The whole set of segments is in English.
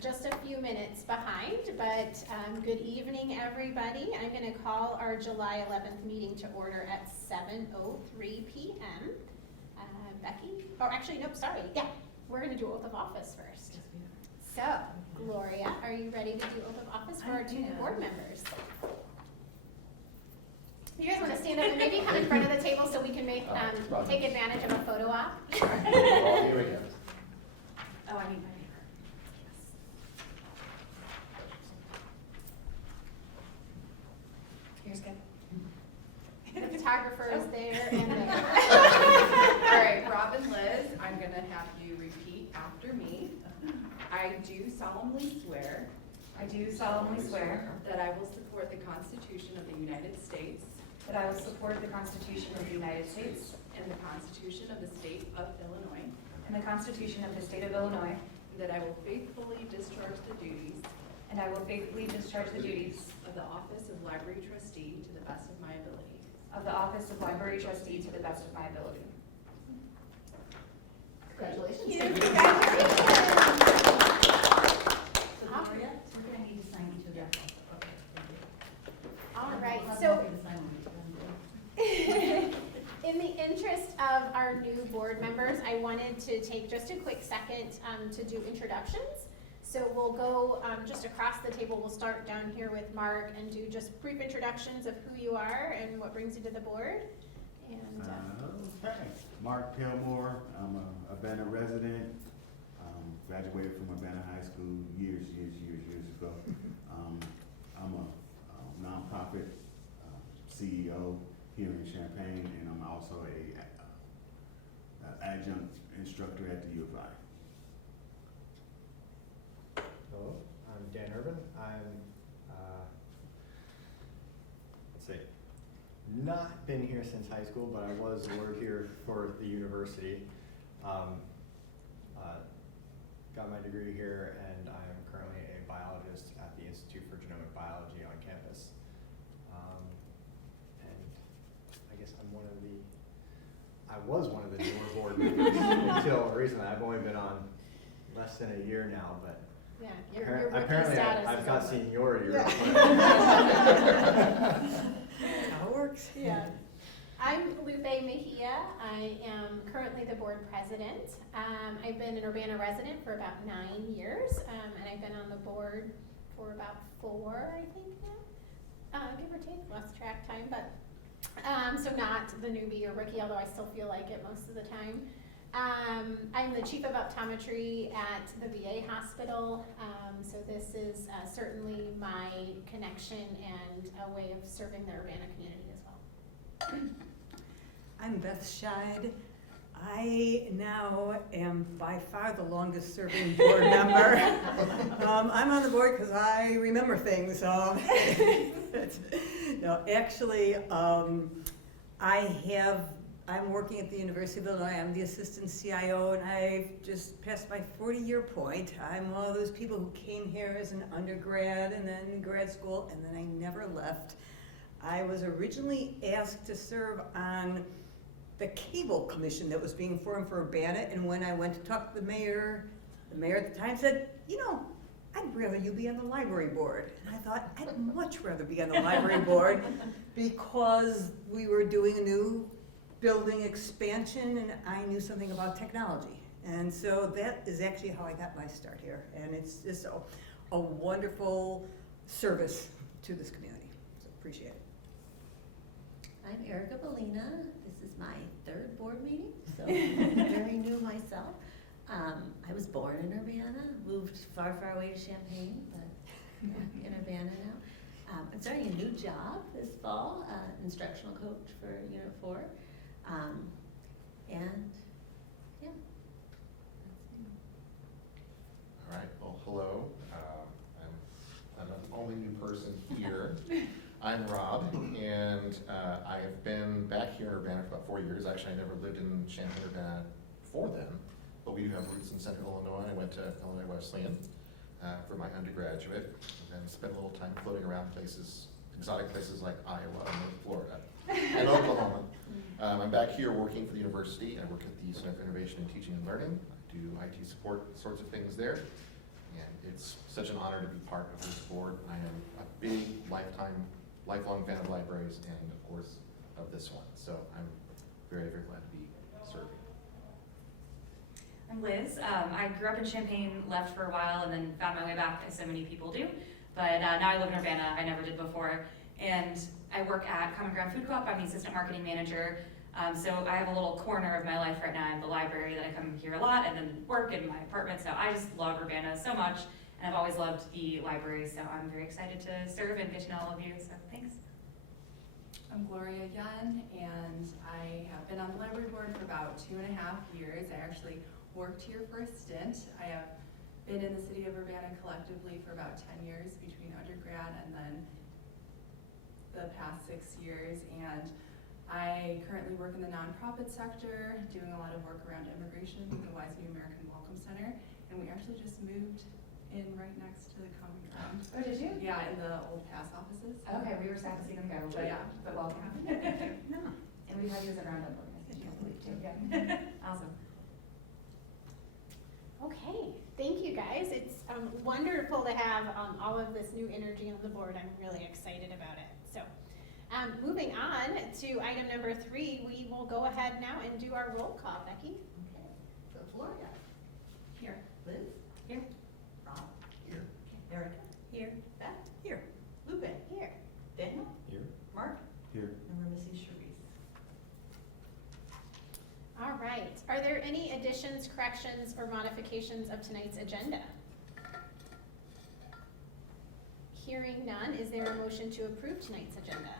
just a few minutes behind, but good evening, everybody. I'm going to call our July 11th meeting to order at 7:03 p.m. Becky, oh, actually, nope, sorry. Yeah, we're going to do oath of office first. So, Gloria, are you ready to do oath of office for our two new board members? You guys want to stand up and maybe come in front of the table so we can make take advantage of a photo op? Here we go. Oh, I need my paper. Here's good. The photographer is there and there. All right, Rob and Liz, I'm gonna have you repeat after me. I do solemnly swear. I do solemnly swear That I will support the Constitution of the United States. that I will support the Constitution of the United States And the Constitution of the State of Illinois. and the Constitution of the State of Illinois, And that I will faithfully discharge the duties and I will faithfully discharge the duties of the office of Library Trustee to the best of my ability. of the office of Library Trustee to the best of my ability. Congratulations. Gloria, so we're gonna need to sign each of them. Okay. All right, I'll so have to sign one. in the interest of our new board members, I wanted to take just a quick second to do introductions. So we'll go just across the table. We'll start down here with Mark and do just brief introductions of who you are and what brings you to the board. And Okay. Mark Pillmore, I'm a Urbana resident, graduated from Urbana High School years ago. I'm a nonprofit CEO here in Champaign, and I'm also a adjunct instructor at the U of I. Hello, I'm Dan Urban. I'm, let's see, not been here since high school, but I was work here for the university. Got my degree here, and I'm currently a biologist at the Institute for Genomic Biology on campus. And I guess I was one of the newer board members until recently. I've only been on less than a year now, but yeah, your rookie apparently status I've is got over. seniority. Yeah. That's how it works. Yeah. I'm Lupe Mejia. I am currently the board president. I've been an Urbana resident for about 9 years, and I've been on the board for about 4, I think now. Give or take, lost track time, but so not the newbie or rookie, although I still feel like it most of the time. I'm the chief of optometry at the VA hospital, so this is certainly my connection and a way of serving the Urbana community as well. I'm Beth Scheid. I now am by far the longest serving board member. I'm on the board because I remember things. No, actually, I'm working at the University of Illinois. I'm the assistant CIO, and I've just passed my 40-year point. I'm one of those people who came here as an undergrad and then grad school, and then I never left. I was originally asked to serve on the cable commission that was being formed for Urbana, and when I went to talk to the mayor at the time said, you know, I'd rather you be on the library board. And I thought, I'd much rather be on the library board because we were doing a new building expansion and I knew something about technology. And so that is actually how I got my start here. And it's just a wonderful service to this community. So appreciate it. I'm Erica Bellina. This is my 3rd board meeting, so I'm very new myself. I was born in Urbana, moved far away to Champaign, but back in Urbana now. I'm starting a new job this fall, instructional coach for Unit 4. And yeah, that's me. All right, well, hello. I'm an only new person here. I'm Rob, and I have been back here in Urbana for about 4 years. Actually, I never lived in Champaign, Urbana before then, but we do have roots in Central Illinois. I went to Illinois Wesleyan for my undergraduate, and then spent a little time floating around places, exotic places like Iowa and North Florida and Oklahoma. I'm back here working for the university. I work at the Center for Innovation in Teaching and Learning. I do IT support sorts of things there. And it's such an honor to be part of this board. I am a big lifelong fan of libraries and of course of this one. So I'm very, very glad to be serving. I'm Liz. I grew up in Champaign, left for a while, and then found my way back, as so many people do. But now I live in Urbana. I never did before. And I work at Common Ground Food Co-op. I'm the assistant marketing manager. So I have a little corner of my life right now. I have the library that I come here a lot, and then work in my apartment. So I just love Urbana so much, and I've always loved the library. So I'm very excited to serve and get to know all of you. So thanks. I'm Gloria Young, and I have been on the library board for about 2.5 years. I actually worked here for a stint. I have been in the city of Urbana collectively for about 10 years between undergrad and then the past 6 years. And I currently work in the nonprofit sector, doing a lot of work around immigration with the Wise New American Welcome Center. And we actually just moved in right next to the Common Ground. Oh, did you? Yeah, in the old pass offices. Okay, we were sad to see them go, but, Yeah. but welcome. No. And we've had you as a roundup organization, I believe, too. Yeah. Awesome. Okay, thank you guys. It's wonderful to have all of this new energy on the board. I'm really excited about it. So moving on to item number 3, we will go ahead now and do our roll call. Becky? Okay, so Gloria, Here. Liz, Here. Rob, Here. Erica, Here. Beth, Here. Lupe, Here. Daniel, Here. Mark, Here. and we're missing Sharice. All right. Are there any additions, corrections, or modifications of tonight's agenda? Hearing none, is there a motion to approve tonight's agenda?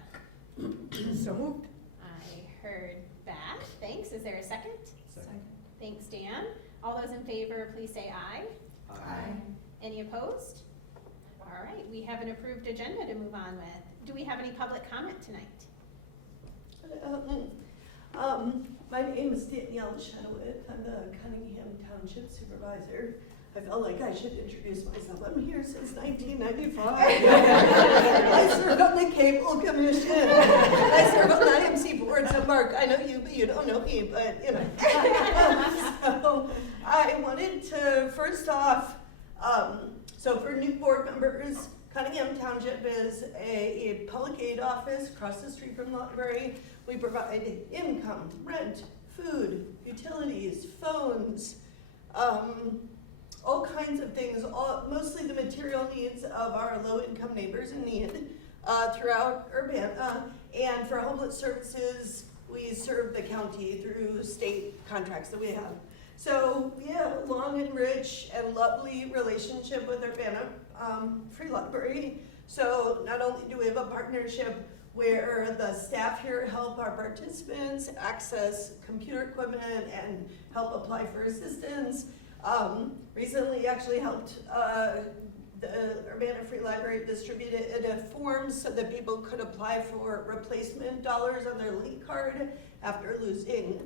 So moved. I heard Beth. Thanks. Is there a second? Second. Thanks, Dan. All those in favor, please say aye. Aye. Any opposed? All right, we have an approved agenda to move on with. Do we have any public comment tonight? My name is Danielle Chenoweth. I'm the Cunningham Township Supervisor. I felt like I should introduce myself. I'm here since 1995. I serve on the Cable Commission. I serve on the IMC board. So Mark, I know you, but you don't know me, but you know. So I wanted to, first off, so for new board members, Cunningham Township is a public aid office across the street from the library. We provide income, rent, food, utilities, phones, all kinds of things, mostly the material needs of our low-income neighbors in need throughout Urbana. And for homeless services, we serve the county through state contracts that we have. So we have a long and rich and lovely relationship with Urbana Free Library. So not only do we have a partnership where the staff here help our participants access computer equipment and help apply for assistance. Recently actually helped the Urbana Free Library distribute it in forms so that people could apply for replacement dollars on their link card after losing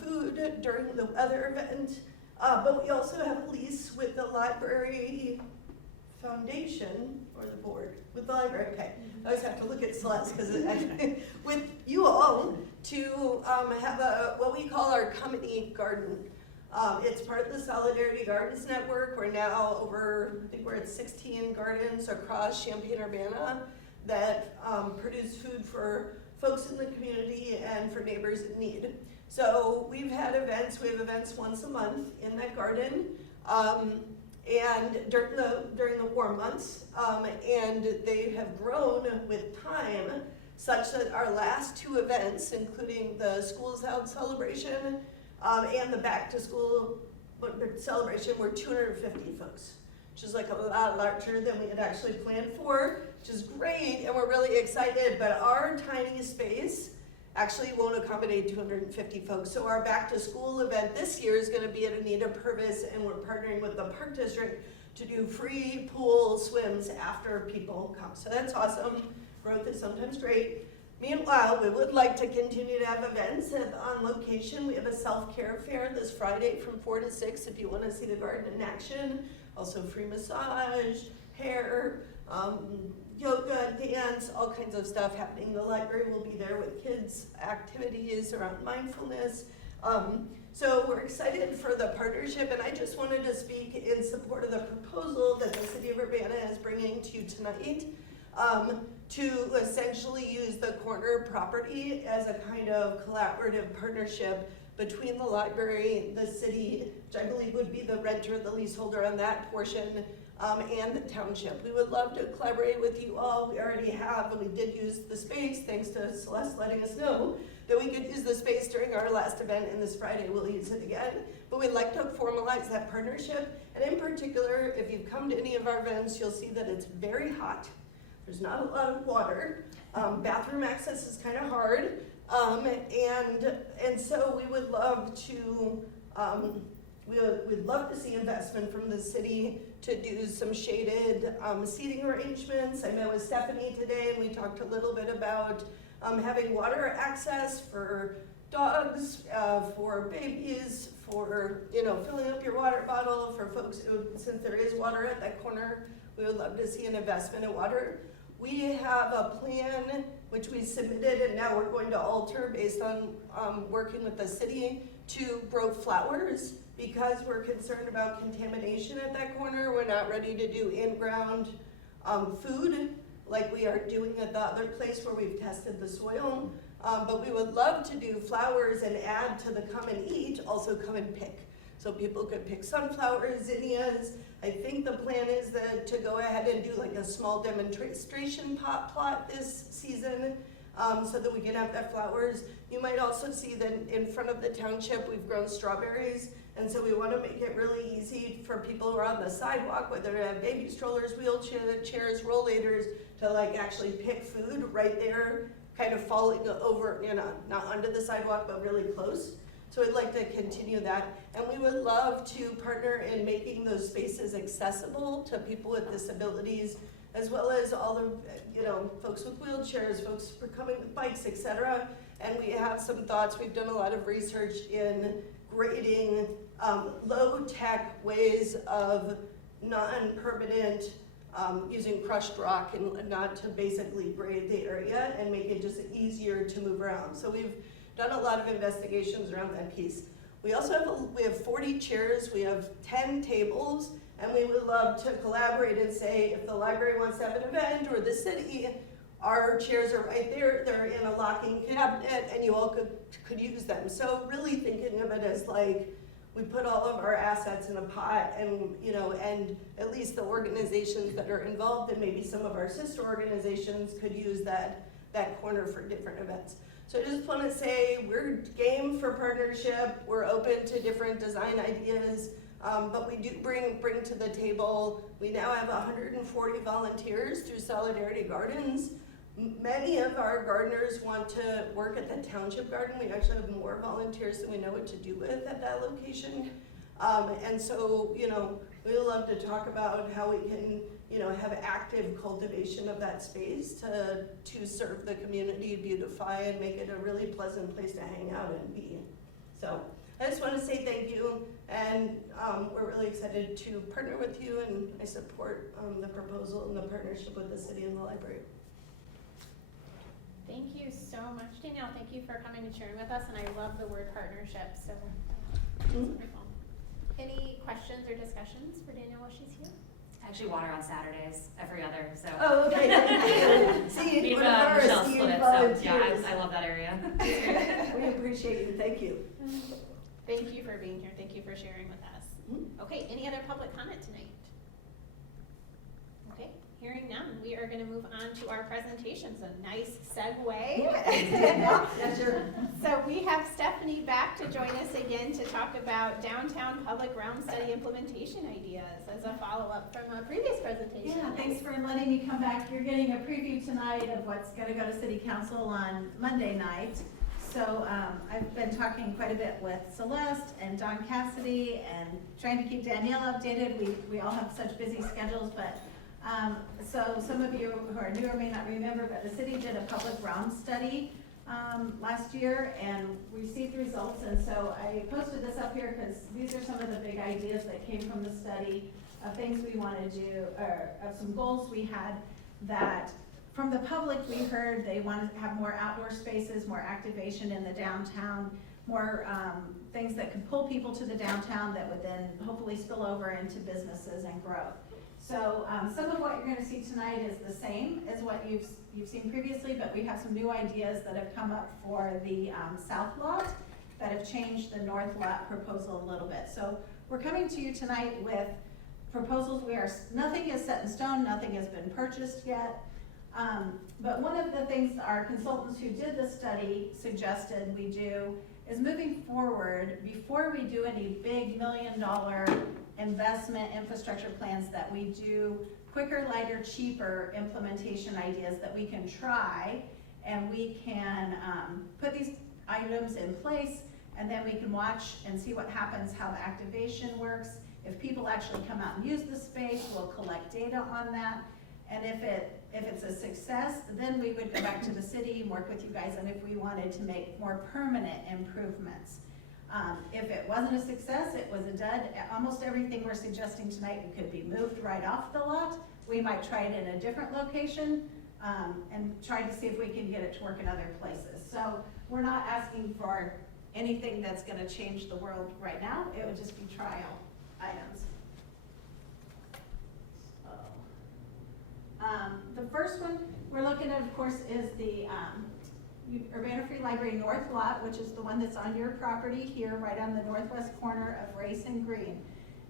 food during the weather event. But we also have a lease with the library foundation, or the board, with the library, okay. I always have to look at Celeste, because with you all, to have what we call our Come and Eat Garden. It's part of the Solidarity Gardens Network. We're now I think we're at 16 gardens across Champaign-Urbana that produce food for folks in the community and for neighbors in need. So we've had events, we have events once a month in that garden. And during the warm months, and they have grown with time such that our last 2 events, including the Schools Out celebration and the Back to School celebration, were 250 folks, which is like a lot larger than we had actually planned for, which is great, and we're really excited. But our tiny space actually won't accommodate 250 folks. So our back to school event this year is going to be at Anita Purvis, and we're partnering with the Park District to do free pool swims after people come. So that's awesome. Growth is sometimes great. Meanwhile, we would like to continue to have events on location. We have a self-care fair this Friday from 4 to 6 if you want to see the garden in action. Also free massage, hair, yoga, dance, all kinds of stuff happening. The library will be there with kids' activities around mindfulness. So we're excited for the partnership, and I just wanted to speak in support of the proposal proposal that the city of Urbana is bringing to you tonight, to essentially use the corner property as a kind of collaborative partnership between the library, the city, which I believe would be the renter, the leaseholder on that portion, and the township. We would love to collaborate with you all. We already have, and we did use the space, thanks to Celeste letting us know that we could use the space during our last event, and this Friday we'll use it again. But we'd like to formalize that partnership, and in particular, if you've come to any of our events, you'll see that it's very hot. There's not a lot of water. Bathroom access is kind of hard. And so we would love to, we'd love to see investment from the city to do some shaded seating arrangements. I met with Stephanie today, and we talked a little bit about having water access for dogs, for babies, for, filling up your water bottle for folks who, since there is water at that corner, we would love to see an investment in water. We have a plan which we submitted, and now we're going to alter based on working with the city to grow flowers, because we're concerned about contamination at that corner. We're not ready to do in-ground food like we are doing at the other place where we've tested the soil. But we would love to do flowers and add to the come and eat, also come and pick. So people could pick sunflowers, zinnias. I think the plan is to go ahead and do like a small demonstration plot this season, so that we can have that flowers. You might also see that in front of the township, we've grown strawberries. And so we want to make it really easy for people who are on the sidewalk, whether they have baby strollers, wheelchairs, rollators, to like actually pick food right there, kind of falling over, not onto the sidewalk, but really close. So we'd like to continue that. And we would love to partner in making those spaces accessible to people with disabilities, as well as all the, folks with wheelchairs, folks coming with bikes, etc. And we have some thoughts. We've done a lot of research in grading low-tech ways of non-permanent, using crushed rock and not to basically grade the area and make it just easier to move around. So we've done a lot of investigations around that piece. We also have 40 chairs, we have 10 tables, and we would love to collaborate and say, if the library wants to have an event, or the city, our chairs are right there, they're in a locking cabinet, and you all could use them. So really thinking of it as like, we put all of our assets in a pot, and and at least the organizations that are involved, and maybe some of our sister organizations could use that corner for different events. So I just want to say we're game for partnership. We're open to different design ideas, but we do bring to the table. We now have 140 volunteers through Solidarity Gardens. Many of our gardeners want to work at the township garden. We actually have more volunteers than we know what to do with at that location. And so, we would love to talk about how we can, have active cultivation of that space to serve the community, beautify, and make it a really pleasant place to hang out and be. So I just want to say thank you, and we're really excited to partner with you, and I support the proposal and the partnership with the city and the library. Thank you so much, Danielle. Thank you for coming and sharing with us, and I love the word partnership, so that's wonderful. Any questions or discussions for Danielle while she's here? Actually, water on Saturdays, every other, so. Oh, okay, thank you. See, We've one of our Michelle esteemed split it, so volunteers. yeah, I love that area. We appreciate you, thank you. Thank you for being here. Thank you for sharing with us. Okay, any other public comment tonight? Okay, hearing none, we are going to move on to our presentations. A nice segue. Yeah, sure. So we have Stephanie back to join us again to talk about downtown public realm study implementation ideas as a follow-up from a previous presentation. Yeah, thanks for letting me come back. You're getting a preview tonight of what's going to go to City Council on Monday night. So I've been talking quite a bit with Celeste and Don Cassidy and trying to keep Danielle updated. We all have such busy schedules, but so some of you who are newer may not remember, but the city did a public realm study last year and we received results, and so I posted this up here because these are some of the big ideas that came from the study of things we want to do, or of some goals we had. That from the public we heard they wanted to have more outdoor spaces, more activation in the downtown, more things that could pull people to the downtown that would then hopefully spill over into businesses and growth. So some of what you're gonna see tonight is the same as what you've seen previously, but we have some new ideas that have come up for the south lot that have changed the north lot proposal a little bit. So we're coming to you tonight with proposals. Nothing is set in stone, nothing has been purchased yet. But one of the things our consultants who did the study suggested we do is moving forward, before we do any big $1 million investment infrastructure plans, that we do quicker, lighter, cheaper implementation ideas that we can try, and we can put these items in place, and then we can watch and see what happens, how the activation works. If people actually come out and use the space, we'll collect data on that. And if it's a success, then we would go back to the city and work with you guys on if we wanted to make more permanent improvements. If it wasn't a success, it was a dud, almost everything we're suggesting tonight could be moved right off the lot. We might try it in a different location and try to see if we can get it to work in other places. So we're not asking for anything that's gonna change the world right now. It would just be trial items. The first one we're looking at, of course, is the Urbana Free Library North Lot, which is the one that's on your property here, right on the northwest corner of Race and Green.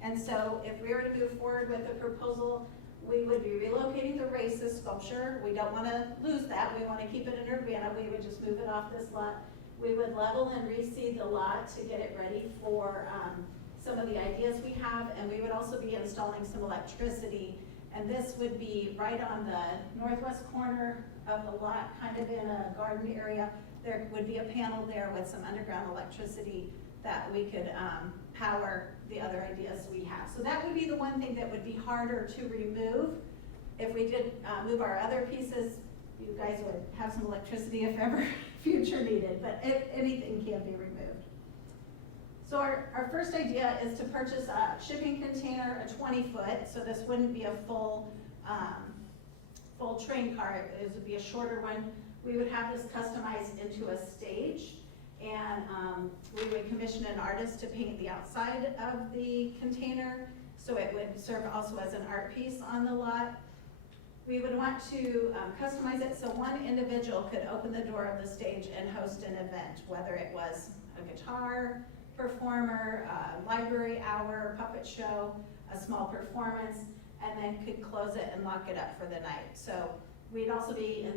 And so if we were to move forward with the proposal, we would be relocating the Races sculpture. We don't want to lose that. We want to keep it in Urbana. We would just move it off this lot. We would level and reseed the lot to get it ready for some of the ideas we have, and we would also be installing some electricity. And this would be right on the northwest corner of the lot, kind of in a garden area. There would be a panel there with some underground electricity that we could power the other ideas we have. So that would be the one thing that would be harder to remove. If we did move our other pieces, you guys would have some electricity if ever future needed, but anything can be removed. So our first idea is to purchase a shipping container, a 20-foot, so this wouldn't be a full train car, it would be a shorter one. We would have this customized into a stage, and we would commission an artist to paint the outside of the container, so it would serve also as an art piece on the lot. We would want to customize it so one individual could open the door of the stage and host an event, whether it was a guitar performer, a library hour, puppet show, a small performance, and then could close it and lock it up for the night. So we'd also be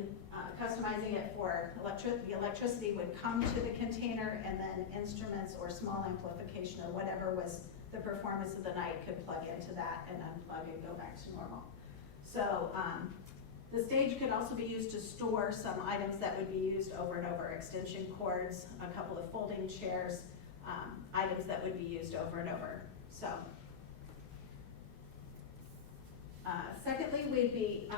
customizing it for the electricity would come to the container, and then instruments or small amplification or whatever was the performance of the night could plug into that and unplug and go back to normal. So the stage could also be used to store some items that would be used over and over, extension cords, a couple of folding chairs, items that would be used over and over. So, secondly, we'd be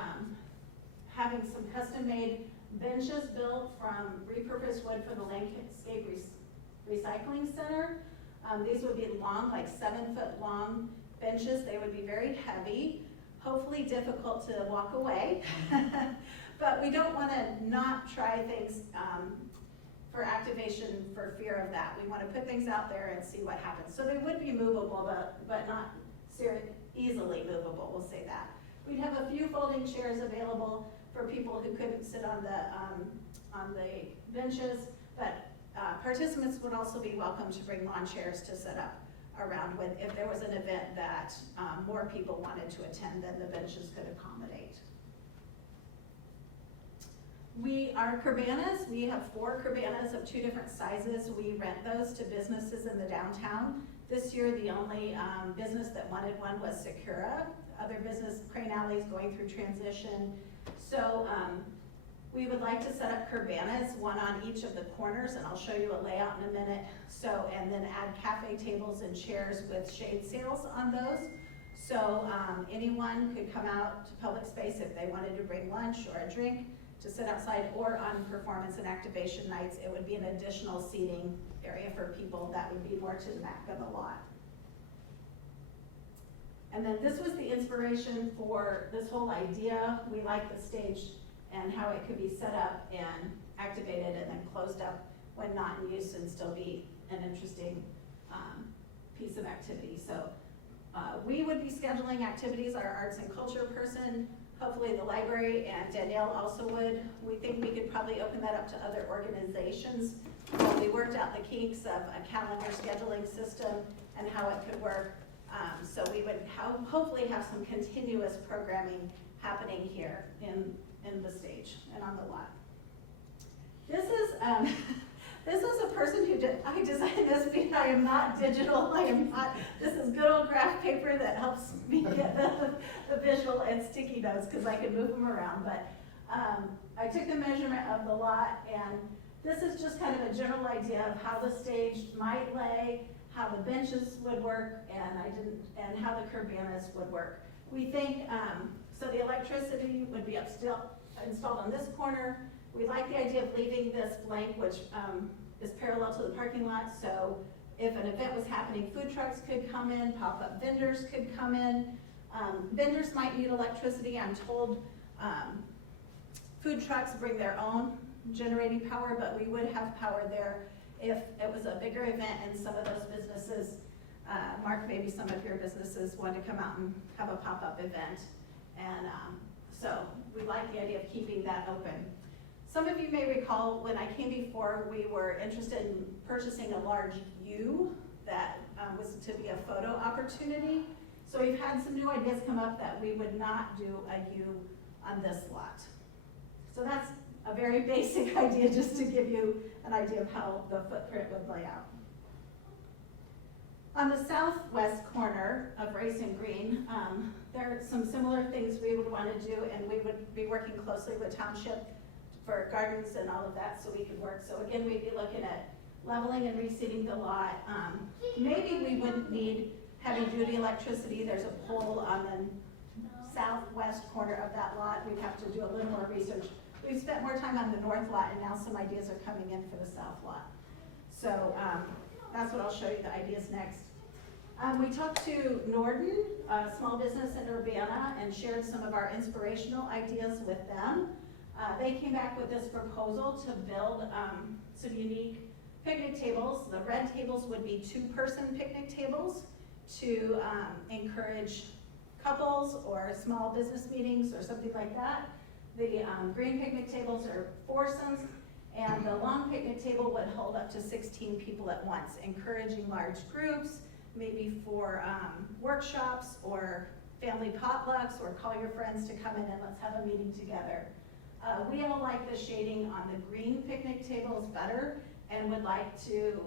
having some custom-made benches built from repurposed wood from the Landscape Recycling Center. These would be long, like 7-foot long benches. They would be very heavy, hopefully difficult to walk away. But we don't want to not try things for activation for fear of that. We want to put things out there and see what happens. So they would be movable, but not easily movable, we'll say that. We'd have a few folding chairs available for people who couldn't sit on the benches, but participants would also be welcome to bring lawn chairs to set up around if there was an event that more people wanted to attend, then the benches could accommodate. Our cabanas, we have 4 cabanas of 2 different sizes. We rent those to businesses in the downtown. This year, the only business that wanted one was Sakura. Other business, Crane Alley, is going through transition. So we would like to set up cabanas, one on each of the corners, and I'll show you a layout in a minute. So, and then add cafe tables and chairs with shade sails on those. So anyone could come out to public space if they wanted to bring lunch or a drink to sit outside, or on performance and activation nights, it would be an additional seating area for people that would be more to the back of the lot. And then this was the inspiration for this whole idea. We like the stage and how it could be set up and activated and then closed up when not in use and still be an interesting piece of activity. So we would be scheduling activities, our arts and culture person, hopefully the library, and Danielle also would. We think we could probably open that up to other organizations. Well, we worked out the kinks of a calendar scheduling system and how it could work. So we would hopefully have some continuous programming happening here in the stage and on the lot. This is a person who I designed this because I am not digital. This is good old graph paper that helps me get the visual and sticky notes because I can move them around. But I took the measurement of the lot, and this is just kind of a general idea of how the stage might lay, how the benches would work, and how the curbanas would work. We think, so the electricity would be installed on this corner. We like the idea of leaving this blank, which is parallel to the parking lot, so if an event was happening, food trucks could come in, pop-up vendors could come in. Vendors might need electricity. I'm told food trucks bring their own generating power, but we would have power there if it was a bigger event and some of those businesses, Mark, maybe some of your businesses want to come out and have a pop-up event. And so we like the idea of keeping that open. Some of you may recall when I came before, we were interested in purchasing a large U that was to be a photo opportunity. So we've had some new ideas come up that we would not do a U on this lot. So that's a very basic idea just to give you an idea of how the footprint would lay out. On the southwest corner of Race and Green, there are some similar things we would want to do, and we would be working closely with Township for gardens and all of that so we could work. So again, we'd be looking at leveling and reseeding the lot. Maybe we wouldn't need heavy duty electricity. There's a pole on the southwest corner of that lot. We'd have to do a little more research. We've spent more time on the north lot, and now some ideas are coming in for the south lot. So that's what I'll show you the ideas next. We talked to Norden, a small business in Urbana, and shared some of our inspirational ideas with them. They came back with this proposal to build some unique picnic tables. The red tables would be two-person picnic tables to encourage couples or small business meetings or something like that. The green picnic tables are foursomes, and the long picnic table would hold up to 16 people at once, encouraging large groups, maybe for workshops or family potlucks, or call your friends to come in and let's have a meeting together. We all like the shading on the green picnic tables better and would like to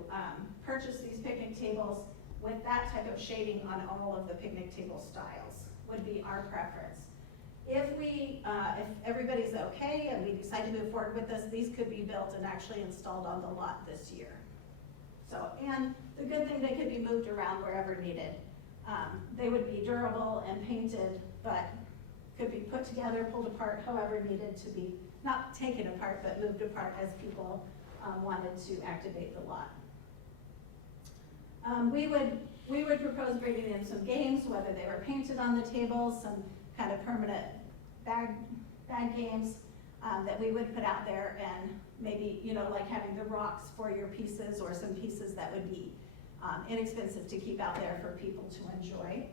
purchase these picnic tables with that type of shading on all of the picnic table styles, would be our preference. If everybody's okay and we decide to move forward with this, these could be built and actually installed on the lot this year. So, and the good thing, they could be moved around wherever needed. They would be durable and painted, but could be put together, pulled apart, however needed to be, not taken apart, but moved apart as people wanted to activate the lot. We would propose bringing in some games, whether they were painted on the tables, some kind of permanent bag games that we would put out there, and maybe, you know, like having the rocks for your pieces or some pieces that would be inexpensive to keep out there for people to enjoy.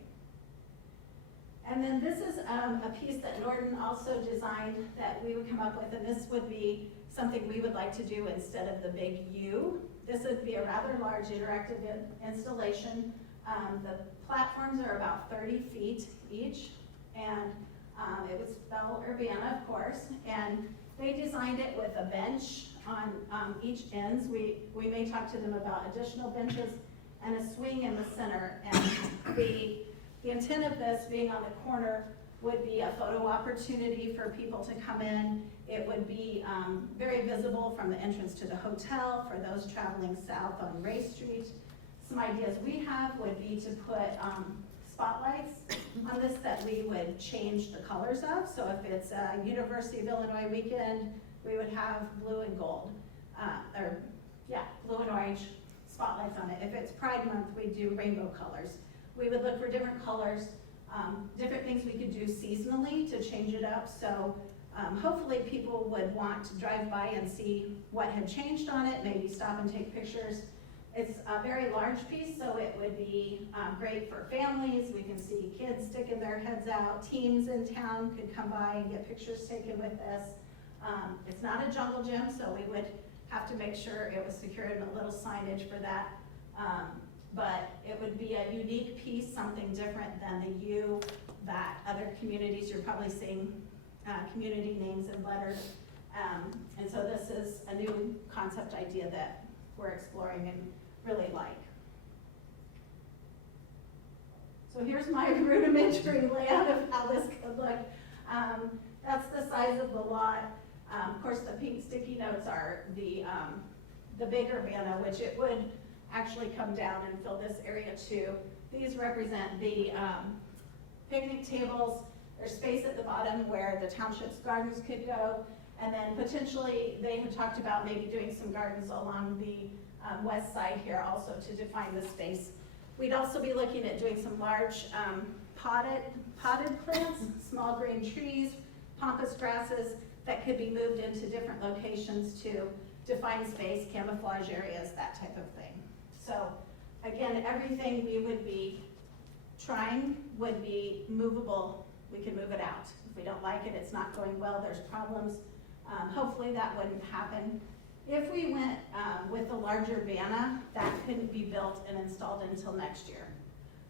And then this is a piece that Norden also designed that we would come up with, and this would be something we would like to do instead of the big U. This would be a rather large interactive installation. The platforms are about 30 feet each, and it would spell Urbana, of course, and they designed it with a bench on each ends. We may talk to them about additional benches and a swing in the center, and the intent of this being on the corner would be a photo opportunity for people to come in. It would be very visible from the entrance to the hotel for those traveling south on Ray Street. Some ideas we have would be to put spotlights on this that we would change the colors of. So if it's a University of Illinois weekend, we would have blue and gold, blue and orange spotlights on it. If it's Pride Month, we do rainbow colors. We would look for different colors, different things we could do seasonally to change it up. So hopefully people would want to drive by and see what had changed on it, maybe stop and take pictures. It's a very large piece, so it would be great for families. We can see kids sticking their heads out. Teams in town could come by and get pictures taken with this. It's not a jungle gym, so we would have to make sure it was secured and a little signage for that. But it would be a unique piece, something different than the U that other communities, you're probably seeing community names and letters. And so this is a new concept idea that we're exploring and really like. So here's my rudimentary layout of how this could look. That's the size of the lot. Of course, the pink sticky notes are the big Urbana, which it would actually come down and fill this area too. These represent the picnic tables. There's space at the bottom where the township's gardens could go. And then potentially, they had talked about maybe doing some gardens along the west side here also to define the space. We'd also be looking at doing some large potted plants, small green trees, pampas grasses that could be moved into different locations to define space, camouflage areas, that type of thing. So again, everything we would be trying would be movable. We can move it out. If we don't like it, it's not going well, there's problems. Hopefully that wouldn't happen. If we went with the larger Urbana, that couldn't be built and installed until next year.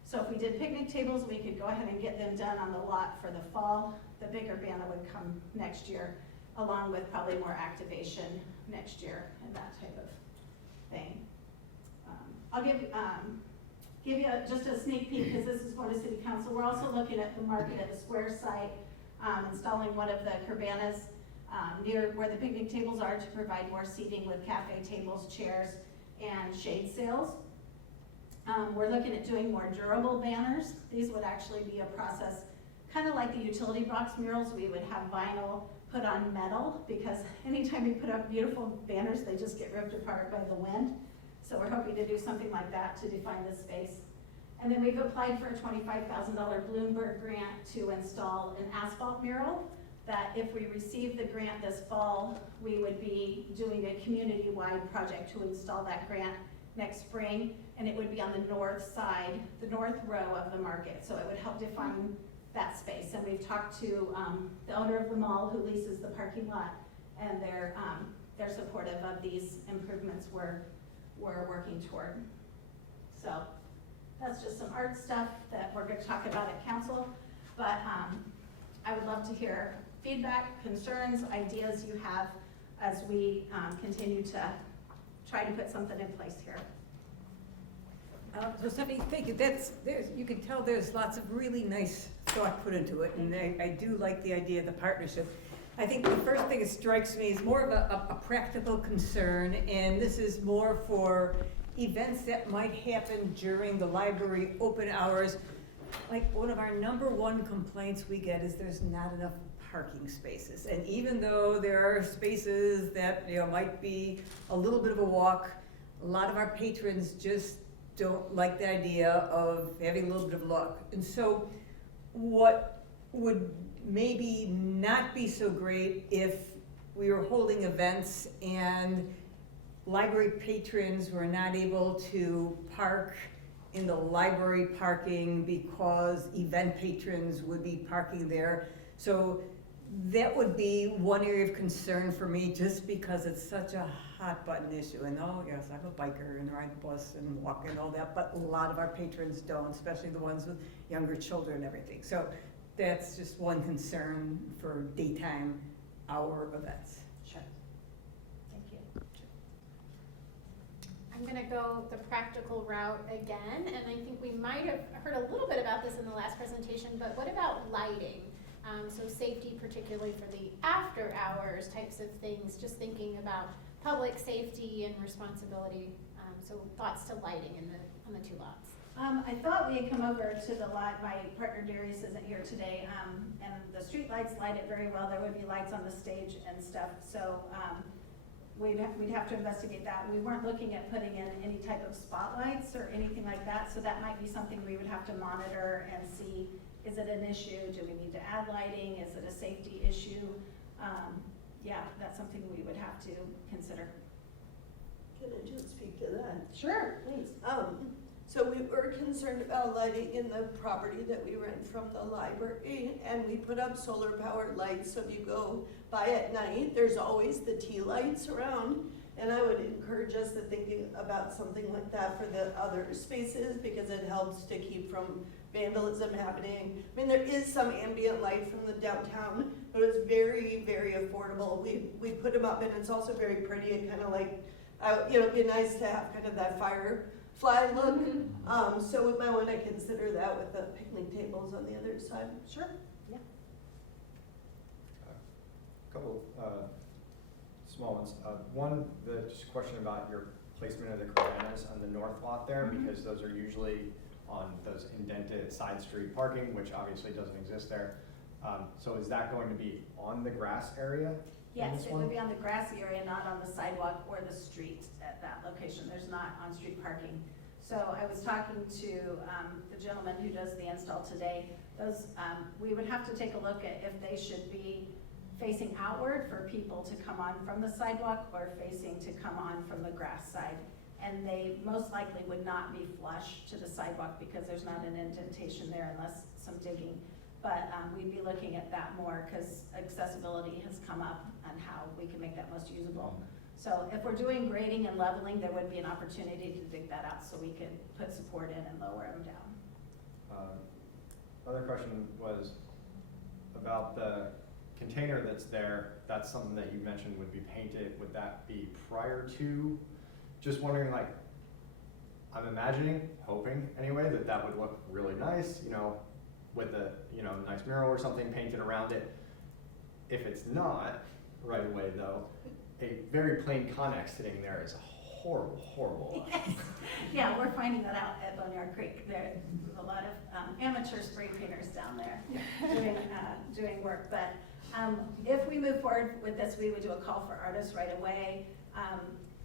So if we did picnic tables, we could go ahead and get them done on the lot for the fall. The bigger Urbana would come next year, along with probably more activation next year and that type of thing. I'll give you just a sneak peek, because this is going to City Council. We're also looking at the Market at the Square site, installing one of the cabanas near where the picnic tables are to provide more seating with cafe tables, chairs, and shade sails. We're looking at doing more durable banners. These would actually be a process, kind of like the utility box murals. We would have vinyl put on metal, because anytime we put up beautiful banners, they just get ripped apart by the wind. So we're hoping to do something like that to define this space. And then we've applied for a $25,000 Bloomberg grant to install an asphalt mural that if we receive the grant this fall, we would be doing a community-wide project to install that grant next spring. And it would be on the north side, the north row of the market. So it would help define that space. And we've talked to the owner of the mall who leases the parking lot, and they're supportive of these improvements we're working toward. So that's just some art stuff that we're going to talk about at council. But I would love to hear feedback, concerns, ideas you have as we continue to try to put something in place here. So Stephanie, thank you. You can tell there's lots of really nice thought put into it, and I do like the idea of the partnership. I think the first thing that strikes me is more of a practical concern, and this is more for events that might happen during the library open hours. Like, one of our #1 complaints we get is there's not enough parking spaces. And even though there are spaces that might be a little bit of a walk, a lot of our patrons just don't like the idea of having a little bit of luck. And so what would maybe not be so great if we were holding events and library patrons were not able to park in the library parking because event patrons would be parking there. So that would be one area of concern for me, just because it's such a hot button issue. And oh yes, I'm a biker and ride the bus and walk and all that, but a lot of our patrons don't, especially the ones with younger children and everything. So that's just one concern for daytime hour events. Sure. Thank you. I'm gonna go the practical route again, and I think we might have heard a little bit about this in the last presentation, but what about lighting? So safety, particularly for the after hours types of things, just thinking about public safety and responsibility. So thoughts to lighting on the two lots. I thought we had come over to the lot. My partner Darius isn't here today, and the street lights light it very well. There would be lights on the stage and stuff. So we'd have to investigate that. We weren't looking at putting in any type of spotlights or anything like that. So that might be something we would have to monitor and see. Is it an issue? Do we need to add lighting? Is it a safety issue? Yeah, that's something we would have to consider. Can I just speak to that? Sure, please. So we were concerned about lighting in the property that we rent from the library, and we put up solar powered lights, so if you go by at night, there's always the tea lights around. And I would encourage us to thinking about something like that for the other spaces, because it helps to keep from vandalism happening. I mean, there is some ambient light from the downtown, but it's very, very affordable. We put them up, and it's also very pretty, and kind of like, it'd be nice to have kind of that firefly look. So we might want to consider that with the picnic tables on the other side. Sure. Yeah. Couple small ones. One, just a question about your placement of the cabanas on the north lot there, because those are usually on those indented side street parking, which obviously doesn't exist there. So is that going to be on the grass area? Yes, this it one? would be on the grassy area, not on the sidewalk or the street at that location. There's not on-street parking. So I was talking to the gentleman who does the install today. Those, we would have to take a look at if they should be facing outward for people to come on from the sidewalk or facing to come on from the grass side. And they most likely would not be flush to the sidewalk because there's not an indentation there unless some digging. But we'd be looking at that more because accessibility has come up on how we can make that most usable. So if we're doing grading and leveling, there would be an opportunity to dig that out so we could put support in and lower them down. Other question was about the container that's there. That's something that you mentioned would be painted. Would that be prior to? Just wondering, like, I'm imagining, hoping anyway, that that would look really nice, you know, with a, you know, nice mural or something painted around it. If it's not right away though, a very plain Connex sitting there is a horrible, horrible look. Yes. Yeah, we're finding that out at Boneyard Creek. There's a lot of amateur spray painters down there doing work. But if we move forward with this, we would do a call for artists right away.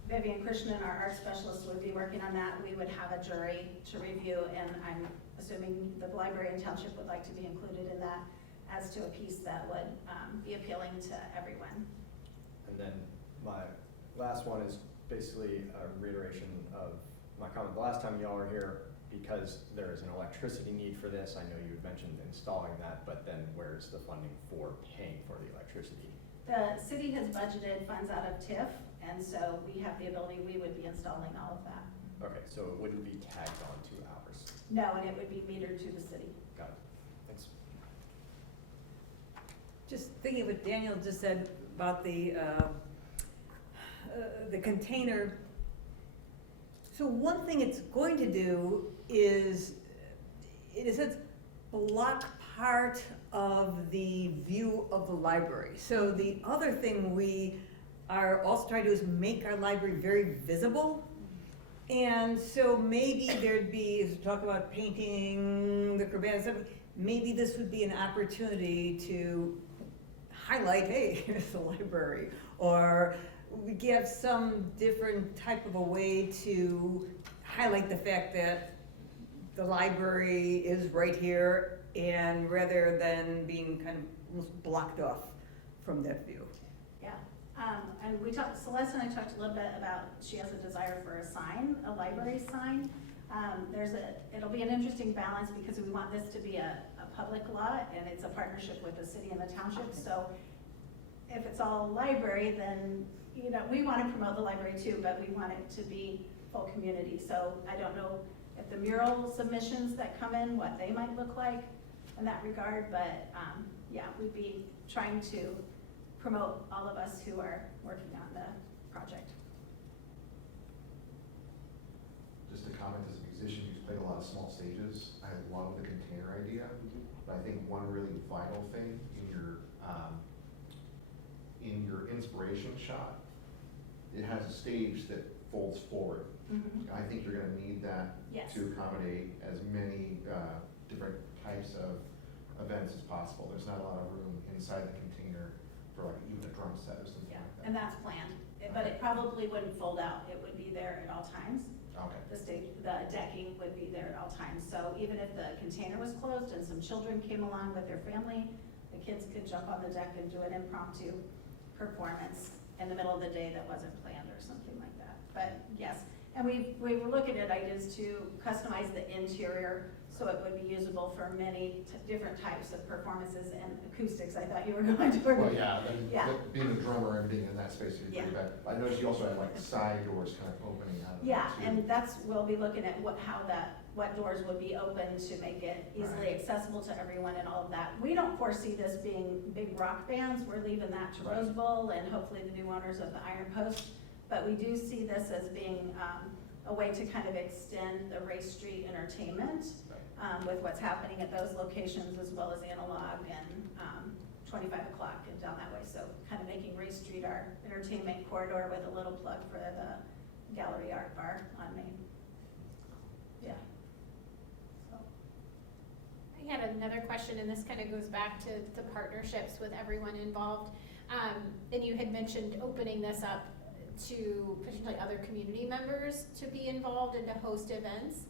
Vivian Krishnan, our art specialist, would be working on that. We would have a jury to review, and I'm assuming the library and township would like to be included in that as to a piece that would be appealing to everyone. And then my last one is basically a reiteration of my comment the last time y'all were here, because there is an electricity need for this. I know you had mentioned installing that, but then where's the funding for paying for the electricity? The city has budgeted funds out of TIF, and so we have the ability, we would be installing all of that. Okay, so it wouldn't be tagged on to ours. No, and it would be metered to the city. Got it. Thanks. Just thinking what Daniel just said about the container. So one thing it's going to do is, in a sense, block part of the view of the library. So the other thing we are also trying to do is make our library very visible. And so maybe there'd be, as we talk about painting the cabana, maybe this would be an opportunity to highlight, hey, here's the library. Or we give some different type of a way to highlight the fact that the library is right here, and rather than being kind of almost blocked off from that view. Yeah, and we talked, Celeste and I talked a little bit about, she has a desire for a sign, a library sign. It'll be an interesting balance because we want this to be a public lot, and it's a partnership with the city and the township. So if it's all library, then, you know, we want to promote the library too, but we want it to be full community. So I don't know if the mural submissions that come in, what they might look like in that regard, but yeah, we'd be trying to promote all of us who are working on the project. Just a comment as a musician who's played a lot of small stages, I love the container idea, but I think one really vital thing in your inspiration shot, it has a stage that folds forward. I think you're gonna need that Yes. to accommodate as many different types of events as possible. There's not a lot of room inside the container for like even a drum set or something Yeah, like that. and that's planned, but it probably wouldn't fold out. It would be there at all times. Okay. The decking would be there at all times. So even if the container was closed and some children came along with their family, the kids could jump on the deck and do an impromptu performance in the middle of the day that wasn't planned or something like that. but yes. And we were looking at ideas to customize the interior so it would be usable for many different types of performances and acoustics. I thought you were going to. Well, yeah, and Yeah. being a drummer and being in that space, you Yeah. pretty bad. I noticed you also had like side doors kind of opening out of it Yeah, too. and we'll be looking at what doors would be open to make it easily Right. accessible to everyone and all of that. We don't foresee this being big rock bands. We're leaving that to Right. Rose Bowl and hopefully the new owners of the Iron Post. But we do see this as being a way to kind of extend the Race Street entertainment with what's happening at those locations, as well as Analog and 25 o'clock and down that way. So kind of making Race Street our entertainment corridor with a little plug for the Gallery Art Bar on Main. Yeah. So. I had another question, and this kind of goes back to the partnerships with everyone involved. And you had mentioned opening this up to potentially other community members to be involved and to host events.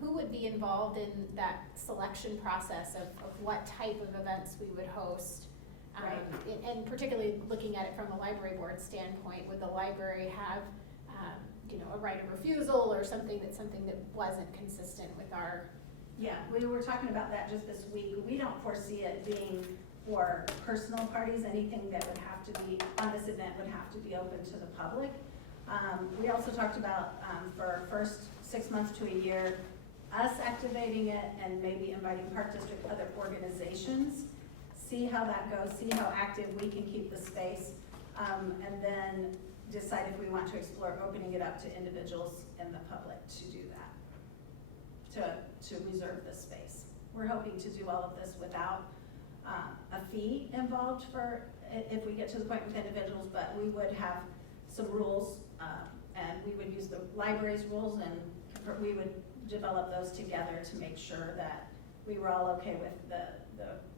Who would be involved in that selection process of what type of events we would host? Right. And particularly looking at it from a library board standpoint, would the library have, a right of refusal or something that wasn't consistent with our? Yeah, we were talking about that just this week. We don't foresee it being for personal parties. Anything that would have to be on this event would have to be open to the public. We also talked about for first 6 months to a year, us activating it and maybe inviting Park District other organizations, see how that goes, see how active we can keep the space, and then decide if we want to explore opening it up to individuals and the public to do that, to reserve the space. We're hoping to do all of this without a fee involved for if we get to the point with individuals, but we would have some rules, and we would use the library's rules, and we would develop those together to make sure that we were all okay with the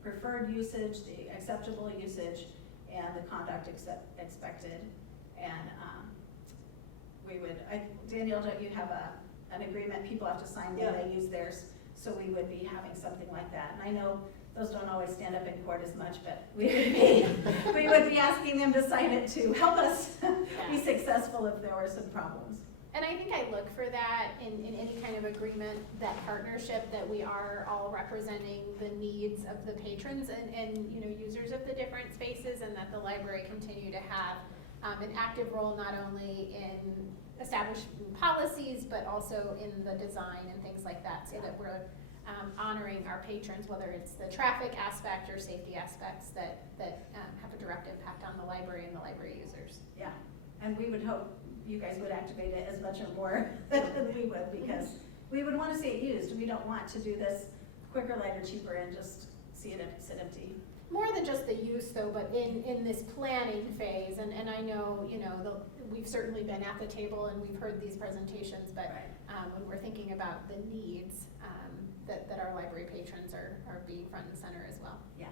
preferred usage, the acceptable usage, and the conduct expected. And Danielle, don't you have an agreement? People have to sign when they use theirs, so we would be having something like that. And I know those don't always stand up in court as much, but we would be asking them to sign it to help us be successful if there were some problems. And I think I look for that in any kind of agreement, that partnership, that we are all representing the needs of the patrons and users of the different spaces, and that the library continue to have an active role not only in establishing policies, but also in the design and things like that, so that we're honoring our patrons, whether it's the traffic aspect or safety aspects that have a direct impact on the library and the library users. Yeah, and we would hope you guys would activate it as much or more than we would, because we would want to see it used. We don't want to do this quicker, lighter, cheaper, and just see it sit empty. More than just the use though, but in this planning phase, and I know, we've certainly been at the table and we've heard these presentations, but when we're thinking about the needs, that our library patrons are being front and center as well. Yeah.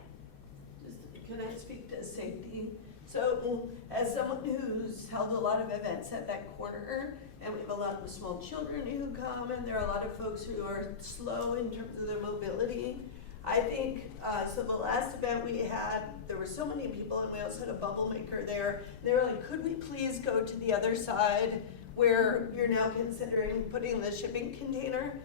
Can I speak to safety? So as someone who's held a lot of events at that corner, and we have a lot of small children who come, and there are a lot of folks who are slow in terms of their mobility, I think, so the last event we had, there were so many people, and we also had a bubble maker there. They were like, could we please go to the other side where you're now considering putting the shipping container?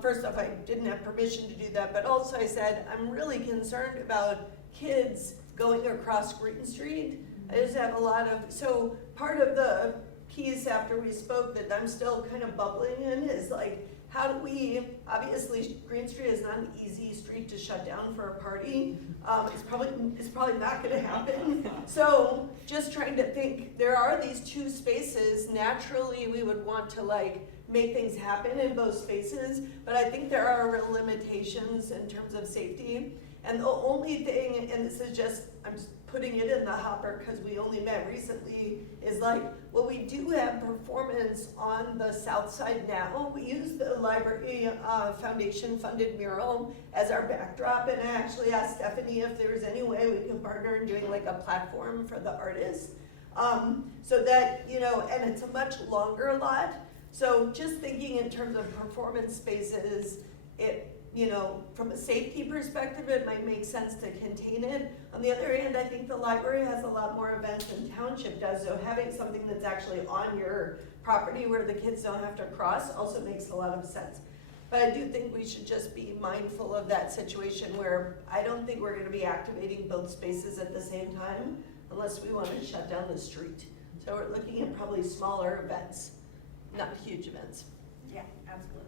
First off, I didn't have permission to do that, but also I said, I'm really concerned about kids going across Green Street. I just have a lot of, so part of the piece after we spoke that I'm still kind of bubbling in is like, how do we, obviously Green Street is not an easy street to shut down for a party. It's probably not gonna happen. So just trying to think, there are these two spaces, naturally we would want to make things happen in both spaces, but I think there are real limitations in terms of safety. And the only thing, and this is just, I'm just putting it in the hopper because we only met recently, is well, we do have performance on the south side now. We use the library foundation funded mural as our backdrop, and I actually asked Stephanie if there's any way we can partner in doing a platform for the artists. So that, and it's a much longer lot. So just thinking in terms of performance spaces, you know, from a safety perspective, it might make sense to contain it. On the other hand, I think the library has a lot more events than township does, so having something that's actually on your property where the kids don't have to cross also makes a lot of sense. But I do think we should just be mindful of that situation where I don't think we're gonna be activating both spaces at the same time unless we wanna shut down the street. So we're looking at probably smaller events, not huge events. Yeah, absolutely.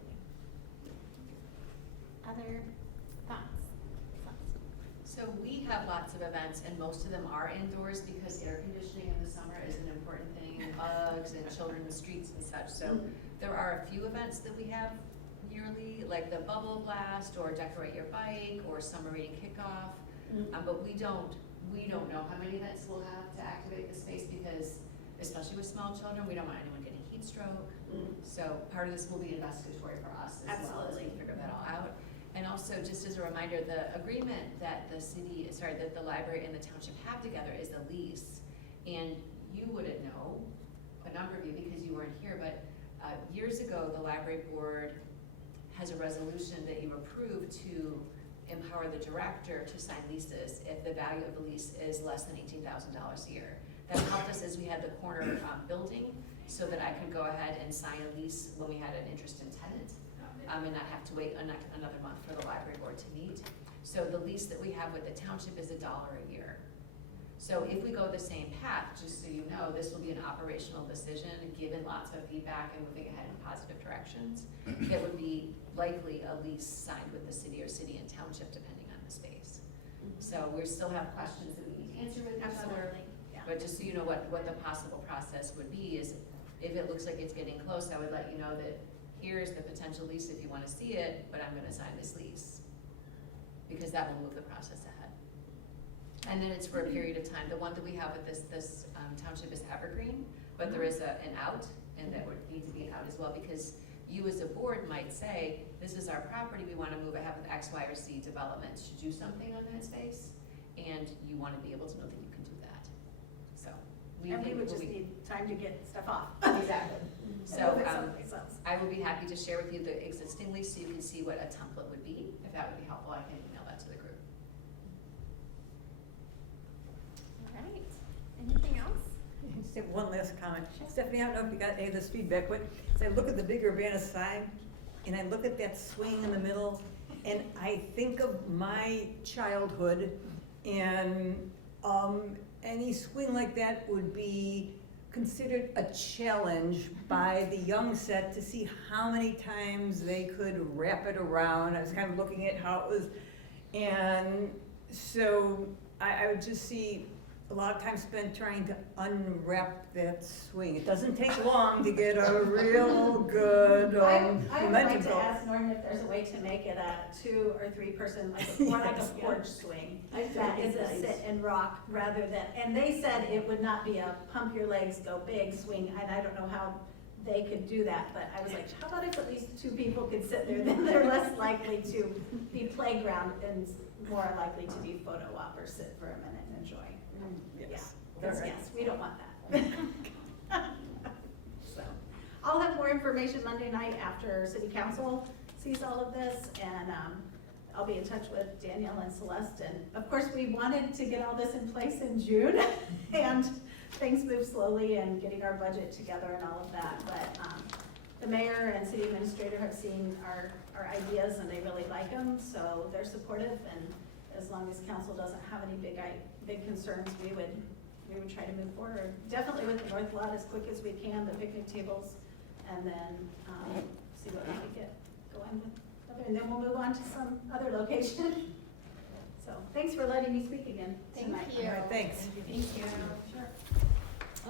Other thoughts? So we have lots of events and most of them are indoors because air conditioning in the summer is an important thing, bugs and children in the streets and such. So there are a few events that we have yearly, like the Bubble Blast or Decorate Your Bike or Summer Reading Kickoff. But we don't know how many events we'll have to activate the space because, especially with small children, we don't want anyone getting heat stroke. So part of this will be investigatory for us as well as we figure that all out. And also, just as a reminder, the agreement that that the library and the township have together is a lease. And you wouldn't know, a number of you, because you weren't here, but years ago, the library board has a resolution that you approved to empower the director to sign leases if the value of the lease is less than $18,000 a year. That helped us as we had the corner building, so that I could go ahead and sign a lease when we had an interested tenant, and not have to wait another month for the library board to meet. So the lease that we have with the township is $1 a year. So if we go the same path, just so you know, this will be an operational decision, given lots of feedback and moving ahead in positive directions. It would be likely a lease signed with the city or city and township, depending on the space. So we still have questions that we need to answer with each other. Absolutely, yeah. But just so you know what the possible process would be is, if it looks like it's getting close, I would let you know that here's the potential lease if you wanna see it, but I'm gonna sign this lease. Because that will move the process ahead. And then it's for a period of time. The one that we have with this township is evergreen, but there is an out, and that would need to be an out as well, because you as a board might say, this is our property, we wanna move ahead with X, Y, or Z development to do something on that space, and you wanna be able to know that you can do that. So. And we would just need time to get stuff off. Exactly. And So, move it someplace else. I will be happy to share with you the existing lease so you can see what a template would be. If that would be helpful, I can email that to the group. All right, anything else? Just have one last comment. Stephanie, I don't know if you got any of this feedback, but as I look at the big Urbana sign, and I look at that swing in the middle, and I think of my childhood, and any swing like that would be considered a challenge by the young set to see how many times they could wrap it around. I was kind of looking at how it was, and so I would just see a lot of time spent trying to unwrap that swing. It doesn't take long to get a real good I would momentum like to going. ask Norton if there's a way to make it a 2 or 3 person, more like a porch swing. That is a sit and rock rather than, and they said it would not be a pump your legs, go big swing, and I don't know how they could do that, but I was like, how about if at least 2 people could sit there, then they're less likely to be playground and more likely to be photo op or sit for a minute and enjoy. Yeah, Yes. because All right. yes, we don't want that. So, I'll have more information Monday night after city council sees all of this, and I'll be in touch with Danielle and Celeste, and of course, we wanted to get all this in place in June, and things move slowly and getting our budget together and all of that, but the mayor and city administrator have seen our ideas and they really like them, so they're supportive, and as long as council doesn't have any big concerns, we would try to move forward. Definitely with the north lot as quick as we can, the picnic tables, and then see what we can get going with other, and then we'll move on to some other location. So, thanks for letting me speak again tonight. Thank you. All right, thanks. Thank you. Sure.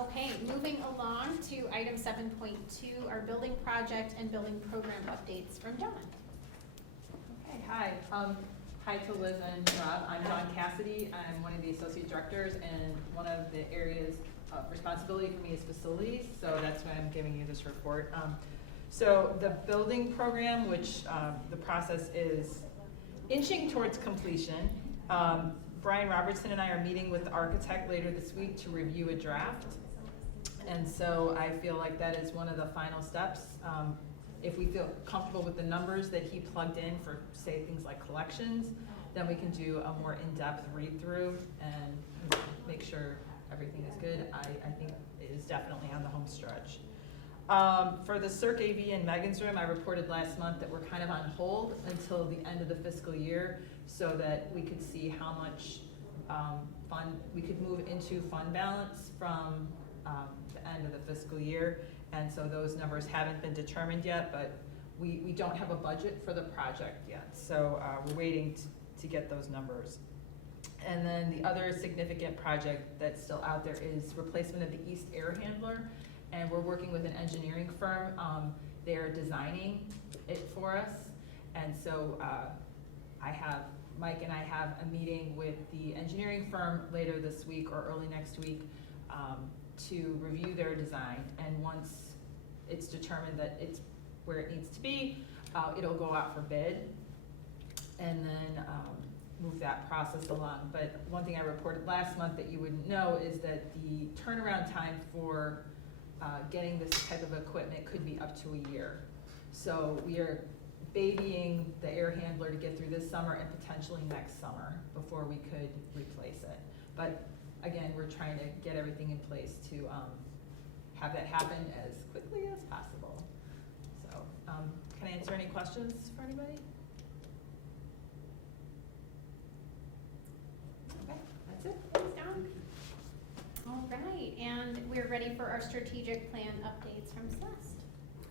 Okay, moving along to item 7.2, our building project and building program updates from Dawn. Okay, hi. Hi to Liz and Rob. I'm Dawn Cassidy. I'm one of the associate directors, and one of the areas of responsibility for me is facilities, so that's why I'm giving you this report. So the building program, which the process is inching towards completion. Brian Robertson and I are meeting with the architect later this week to review a draft. And so I feel like that is one of the final steps. if we feel comfortable with the numbers that he plugged in for, say, things like collections, then we can do a more in-depth read-through and make sure everything is good. I think it is definitely on the home stretch. For the Circ AV in Megan's room, I reported last month that we're kind of on hold until the end of the fiscal year so that we could see how much we could move into fund balance from the end of the fiscal year. And so those numbers haven't been determined yet, but we don't have a budget for the project yet. So we're waiting to get those numbers. And then the other significant project that's still out there is replacement of the East Air Handler. And we're working with an engineering firm. They're designing it for us. And so Mike and I have a meeting with the engineering firm later this week or early next week to review their design. And once it's determined that it's where it needs to be, it'll go out for bid and then move that process along. But one thing I reported last month that you wouldn't know is that the turnaround time for getting this type of equipment could be up to a year. So we are babying the air handler to get through this summer and potentially next summer before we could replace it. But again, we're trying to get everything in place to have that happen as quickly as possible. So can I answer any questions for anybody? Okay, that's it. Thanks, Dawn. All right, and we're ready for our strategic plan updates from Celeste.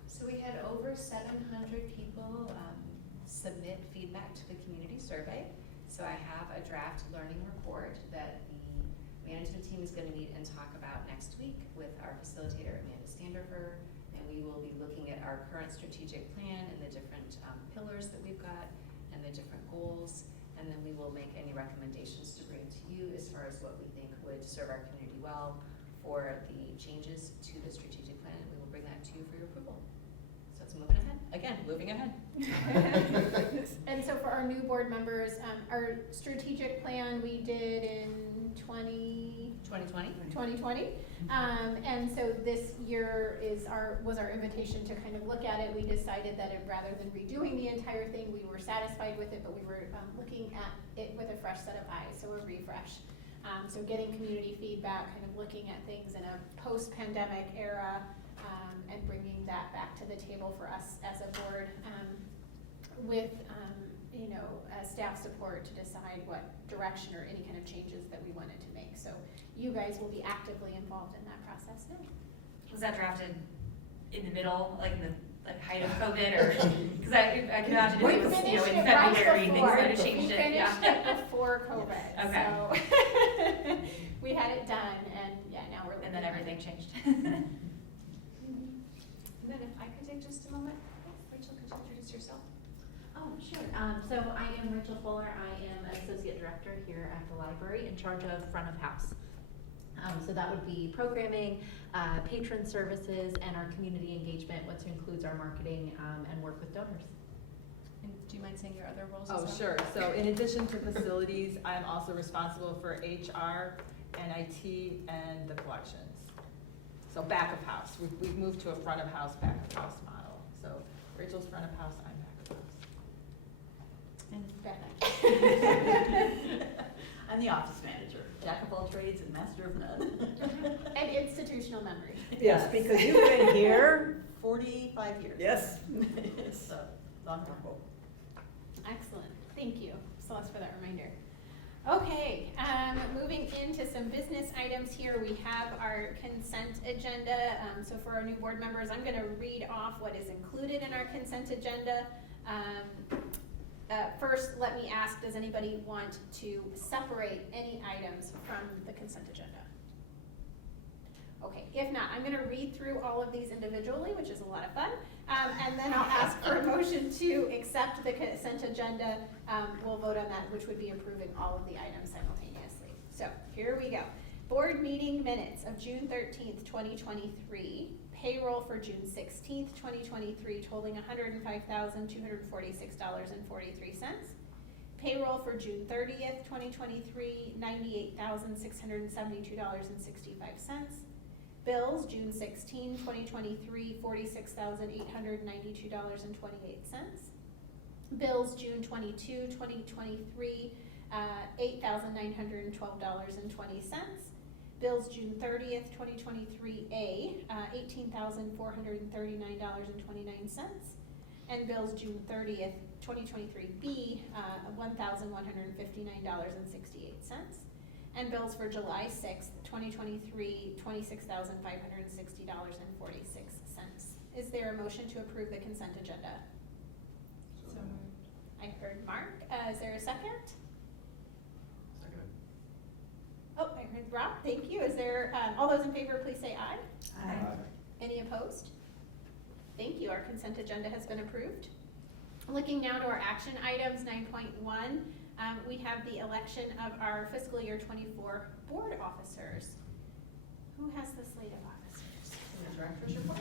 So we had over 700 people submit feedback to the community survey. So I have a draft learning report that the management team is going to meet and talk about next week with our facilitator, Amanda Standerfer. And we will be looking at our current strategic plan and the different pillars that we've got and the different goals. And then we will make any recommendations to bring to you as far as what we think would serve our community well for the changes to the strategic plan. And we will bring that to you for your approval. So it's moving ahead. Again, moving ahead. And so for our new board members, our strategic plan we did in 2020. And so this year was our invitation to kind of look at it. We decided that rather than redoing the entire thing, we were satisfied with it, but we were looking at it with a fresh set of eyes, so a refresh. So getting community feedback, kind of looking at things in a post-pandemic era, and bringing that back to the table for us as a board with staff support to decide what direction or any kind of changes that we wanted to make. So you guys will be actively involved in that process now. Was that drafted in the middle, like in the height of COVID, or because I can imagine if it was in February things would have changed it. We finished it before COVID. Okay. So we had it done, and now we're looking And then at everything changed. And then if I could take just a moment, Rachel, could you introduce yourself? Oh, sure. So I am Rachel Fuller. I am Associate Director here at the library in charge of front of house. So that would be programming, patron services, and our community engagement, which includes our marketing and work with donors. And do you mind saying your other roles as Oh, well? sure. So in addition to facilities, I'm also responsible for HR and IT and the collections. So back of house. We've moved to a front of house, back of house model. So Rachel's front of house, I'm back of house. And I'm the office manager, jack of all trades and master of none. and institutional memory. Yes, because you've been here. 45 years. Yes. So, long time. Excellent. Thank you, Celeste, for that reminder. Okay, moving into some business items here, we have our consent agenda. So for our new board members, I'm going to read off what is included in our consent agenda. First, let me ask, does anybody want to separate any items from the consent agenda? Okay, if not, I'm going to read through all of these individually, which is a lot of fun, and then I'll ask for a motion to accept the consent agenda. We'll vote on that, which would be approving all of the items simultaneously. So here we go. Board meeting minutes of June 13th, 2023. Payroll for June 16th, 2023, totaling $105,246.43. Payroll for June 30th, 2023, $98,672.65. Bills, June 16, 2023, $46,892.28. Bills, June 22, 2023, $8,912.20. Bills, June 30th, 2023A, $18,439.29. And bills, June 30th, 2023B, $1,159.68. And bills for July 6th, 2023, $26,560.46. Is there a motion to approve the consent agenda? So I heard Mark. Is there a second? Second. Oh, I heard Rob. Thank you. Is there, all those in favor, please say aye. Aye. Any opposed? Thank you. Our consent agenda has been approved. Looking now to our action items, 9.1, we have the election of our fiscal year 24 board officers. Who has the slate of officers? In the director's report?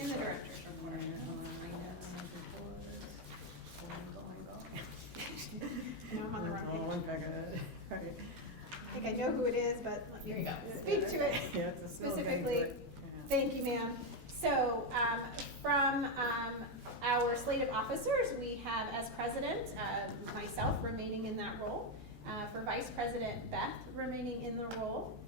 In the director's report. No, I'm on the wrong page. I think I know who it is, but let me speak to it Yeah, it's a slow getting to specifically. it. Yeah. Thank you, ma'am. So, from our slate of officers, we have as president, myself remaining in that role. For vice president, Beth remaining in the role.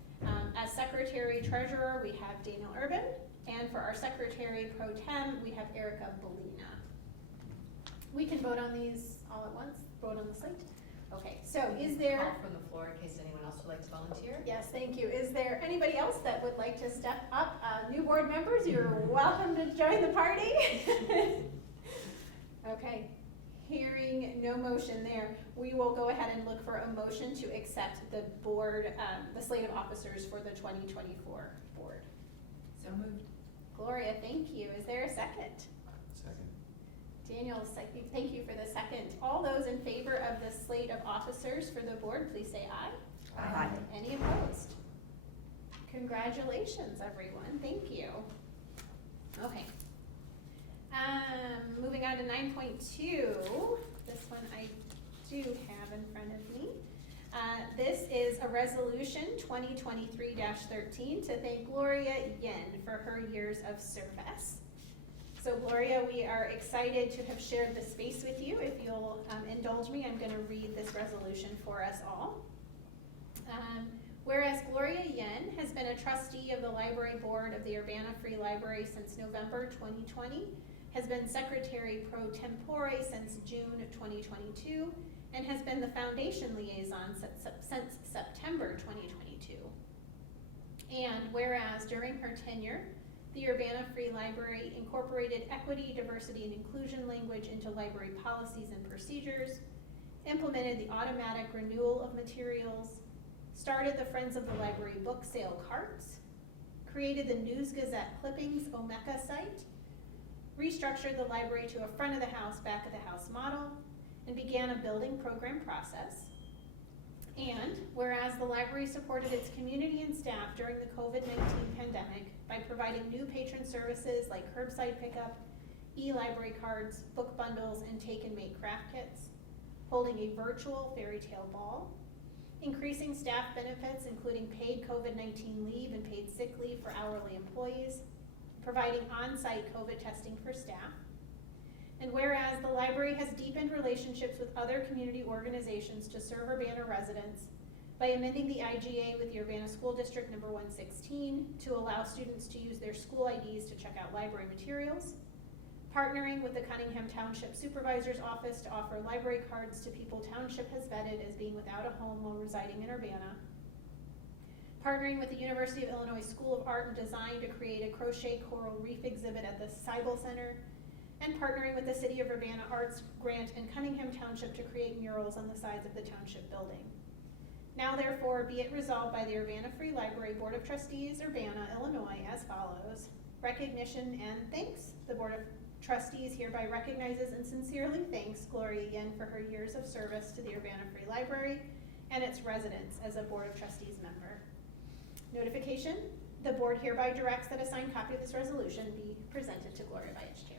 As secretary treasurer, we have Daniel Urban. And for our secretary pro tem, we have Erica Bellina. We can vote on these all at once, vote on the slate. Okay, so is there? Call from the floor in case anyone else would like to volunteer. Yes, thank you. Is there anybody else that would like to step up? New board members, you're welcome to join the party. Okay, hearing no motion there, we will go ahead and look for a motion to accept the board, the slate of officers for the 2024 board. So moved. Gloria, thank you. Is there a second? Second. Daniel, thank you for the second. All those in favor of the slate of officers for the board, please say aye. Aye. Any opposed? Congratulations, everyone. Thank you. Okay. Moving on to 9.2. This one I do have in front of me. This is a resolution 2023-13 to thank Gloria Yen for her years of service. So Gloria, we are excited to have shared this space with you. If you'll indulge me, I'm going to read this resolution for us all. Whereas Gloria Yen has been a trustee of the library board of the Urbana Free Library since November 2020, has been secretary pro tempore since June 2022, and has been the foundation liaison since September 2022. And whereas during her tenure, the Urbana Free Library incorporated equity, diversity, and inclusion language into library policies and procedures, implemented the automatic renewal of materials, started the Friends of the Library book sale carts, created the News Gazette clippings Omeka site, restructured the library to a front of the house, back of the house model, and began a building program process. And whereas the library supported its community and staff during the COVID-19 pandemic by providing new patron services like curbside pickup, e-library cards, book bundles, and take and make craft kits, holding a virtual fairy tale ball, increasing staff benefits including paid COVID-19 leave and paid sick leave for hourly employees, providing on-site COVID testing for staff. And whereas the library has deepened relationships with other community organizations to serve Urbana residents by amending the IGA with the Urbana School District number 116 to allow students to use their school IDs to check out library materials, partnering with the Cunningham Township Supervisor's Office to offer library cards to people Township has vetted as being without a home while residing in Urbana, partnering with the University of Illinois School of Art and Design to create a crochet coral reef exhibit at the Seibel Center, and partnering with the City of Urbana Arts Grant and Cunningham Township to create murals on the sides of the Township building. Now therefore be it resolved by the Urbana Free Library Board of Trustees, Urbana, Illinois as follows. Recognition and thanks. The Board of Trustees hereby recognizes and sincerely thanks Gloria Yen for her years of service to the Urbana Free Library and its residents as a Board of Trustees member. Notification, the board hereby directs that a signed copy of this resolution be presented to Gloria by its chair.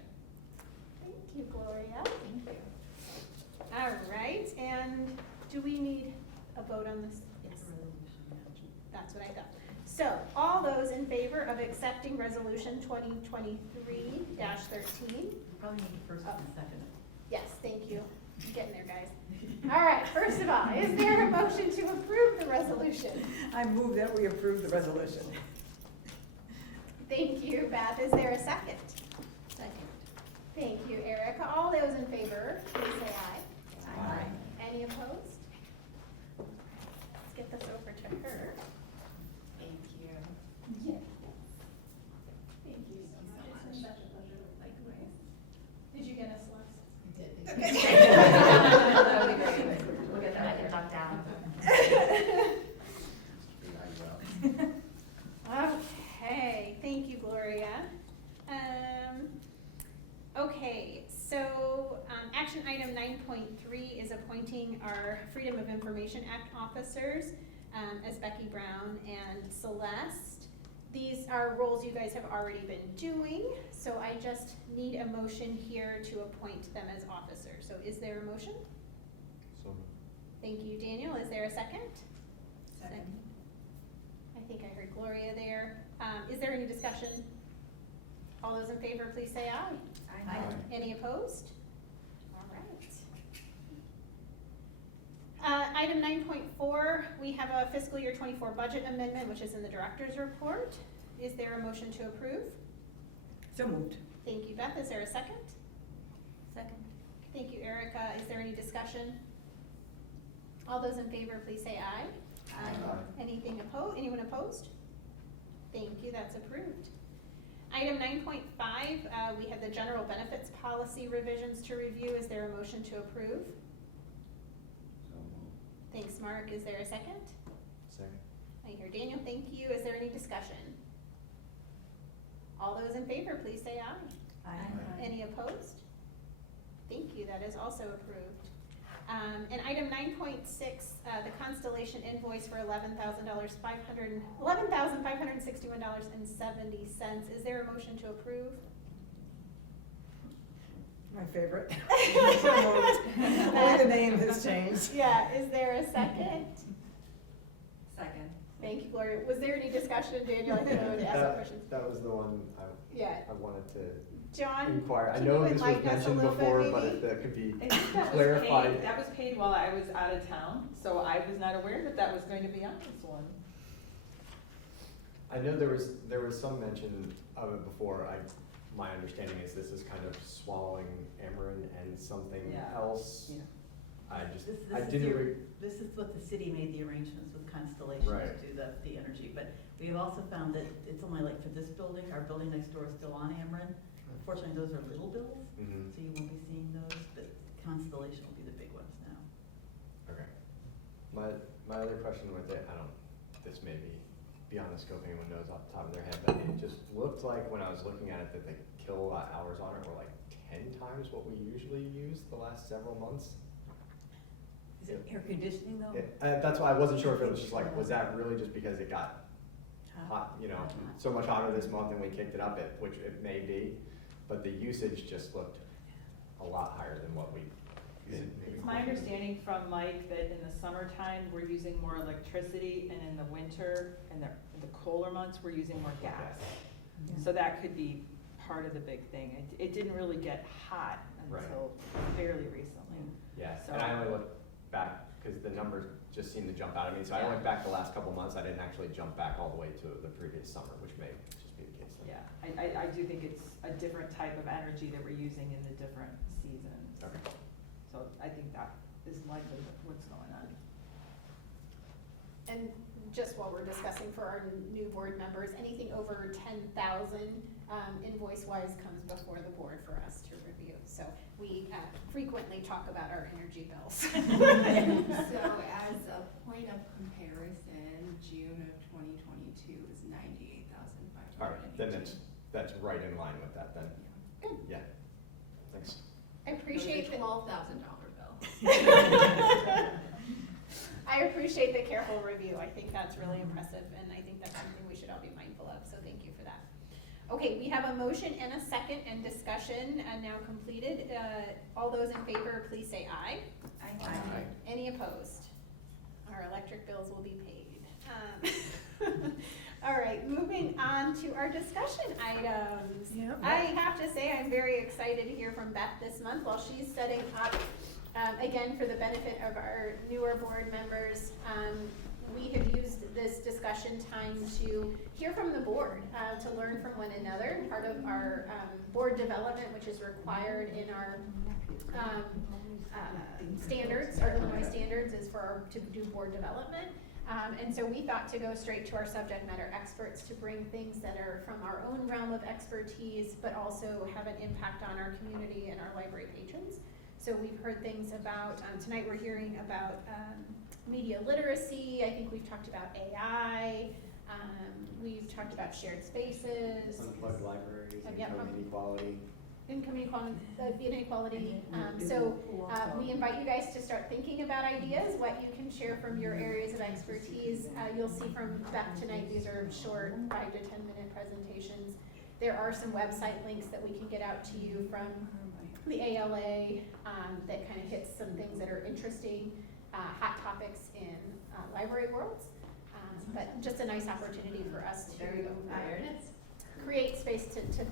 Thank you, Gloria. Thank you. All right, and do we need a vote on this? Yes. That's what I thought. So, all those in favor of accepting resolution 2023-13? Probably need the first one and second. Yes, thank you. I'm getting there, guys. All right, first of all, is there a motion to approve the resolution? I move that we approve the resolution. Thank you, Beth. Is there a second? Second. Thank you, Erica. All those in favor, please say aye. Aye. Any opposed? Let's get this over to her. Thank you. Yes. Thank you so much. It's been such a pleasure. Likewise. Did you get us lost? That would be great. We'll get I that can later. duck down. Okay, thank you, Gloria. Okay, so, action item 9.3 is appointing our Freedom of Information Act officers, as Becky Brown and Celeste. These are roles you guys have already been doing, so I just need a motion here to appoint them as officers. So is there a motion? So, Thank you, Daniel. Is there a second? Second. I think I heard Gloria there. Is there any discussion? All those in favor, please say aye. Aye. Any opposed? All right. Item 9.4, we have a fiscal year 24 budget amendment, which is in the director's report. Is there a motion to approve? So moved. Thank you, Beth. Is there a second? Second. Thank you, Erica. Is there any discussion? All those in favor, please say aye. Anything opposed? Anyone opposed? Thank you, that's approved. Item 9.5, we have the general benefits policy revisions to review. Is there a motion to approve? So moved. Thanks, Mark. Is there a second? second. I hear Daniel. Thank you. Is there any discussion? All those in favor, please say aye. Aye. Any opposed? Thank you, that is also approved. And item 9.6, the Constellation invoice for $11,561.70. Is there a motion to approve? My favorite. So moved. Only the name has changed. Yeah, is there a second? Second. Thank you, Gloria. Was there any discussion, Daniel? I think I would ask some questions. That was the one Yeah, I wanted to John, inquire. I can know you this was enlighten us a mentioned little bit, before, but maybe? if that could be I think that was clarified. paid, that was paid while I was out of town, so I was not aware that that was going to be on this one. I know there was some mention of it before. My understanding is this is kind of swallowing Ameren and something Yeah. else. Yeah. I just, This I is didn't, This is what the city made the arrangements with Constellation Right. to do the energy, but we have also found that it's only like for this building, our building next door is still on Ameren. Unfortunately, those are little bills, Mhm. so you won't be seeing those, but Constellation will be the big ones now. Okay. My other question with it, this may be beyond the scope anyone knows off the top of their head, but it just looked like when I was looking at it that the kilowatt hours on it were like 10 times what we usually use the last several months. Is it air conditioning though? That's why I wasn't sure if it was just like, was that really just because it got hot, so much hotter this month and we kicked it up, which it may be, but the usage just looked a lot higher than what we. It's my understanding from Mike that in the summertime, we're using more electricity, and in the winter and the colder months, we're using more gas. So that could be part of the big thing. It didn't really get hot Right. until fairly recently. Yeah, So- and I only looked back because the numbers just seemed to jump out at me, so I went back the last couple months. I didn't actually jump back all the way to the previous summer, which may just be the case then. Yeah, I do think it's a different type of energy that we're using in the different seasons. Okay. So I think that is likely what's going on. And just while we're discussing for our new board members, anything over 10,000 invoice-wise comes before the board for us to review. So we frequently talk about our energy bills. So as a point of comparison, June of 2022 is $98,500. All right, then that's right in line with that then. Good. Yeah, thanks. I appreciate the $12,000 bill. I appreciate the careful review. I think that's really impressive, and I think that's something we should all be mindful of, so thank you for that. Okay, we have a motion and a second, and discussion now completed. All those in favor, please say aye. Aye. Any opposed? Our electric bills will be paid. All right, moving on to our discussion items. Yep. I have to say, I'm very excited to hear from Beth this month while she's setting up, again, for the benefit of our newer board members. We have used this discussion time to hear from the board, to learn from one another. Part of our board development, which is required in our standards, our Illinois standards, is to do board development. And so we thought to go straight to our subject matter experts to bring things that are from our own realm of expertise, but also have an impact on our community and our library patrons. So we've heard things about, tonight we're hearing about media literacy. I think we've talked about AI. We've talked about shared spaces. Unplugged libraries, Yep. income inequality. Income inequality. So we invite you guys to start thinking about ideas, what you can share from your areas of expertise. You'll see from Beth tonight, these are short 5 to 10 minute presentations. There are some website links that we can get out to you from the ALA that kind of hits some things that are interesting, hot topics in library worlds. But just a nice opportunity for us to create space to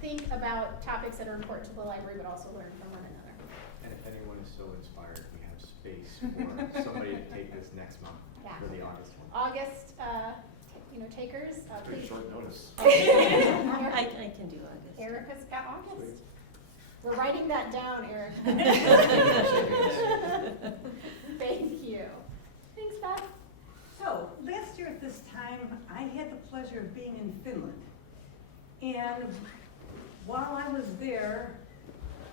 think about topics that are important to the library, but also learn from one another. And if anyone is so inspired, we have space for somebody to take this next month Yeah. for the August one. August, takers, Pretty please. short notice. I can do August. Erica's got August. We're writing that down, Erica. Thank you. Thanks, Beth. So, last year at this time, I had the pleasure of being in Finland. And while I was there,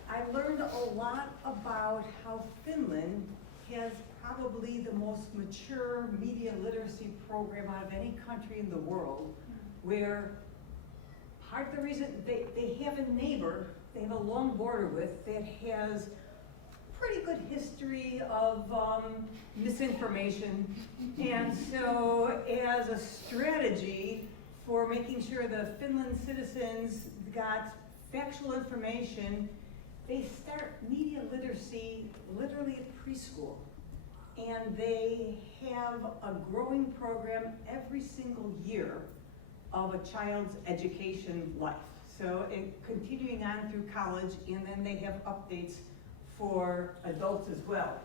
I learned a lot about how Finland has probably the most mature media literacy program out of any country in the world, where part of the reason they have a neighbor they have a long border with that has pretty good history of misinformation. And so as a strategy for making sure the Finland citizens got factual information, they start media literacy literally at preschool. And they have a growing program every single year of a child's education life. So continuing on through college, and then they have updates for adults as well.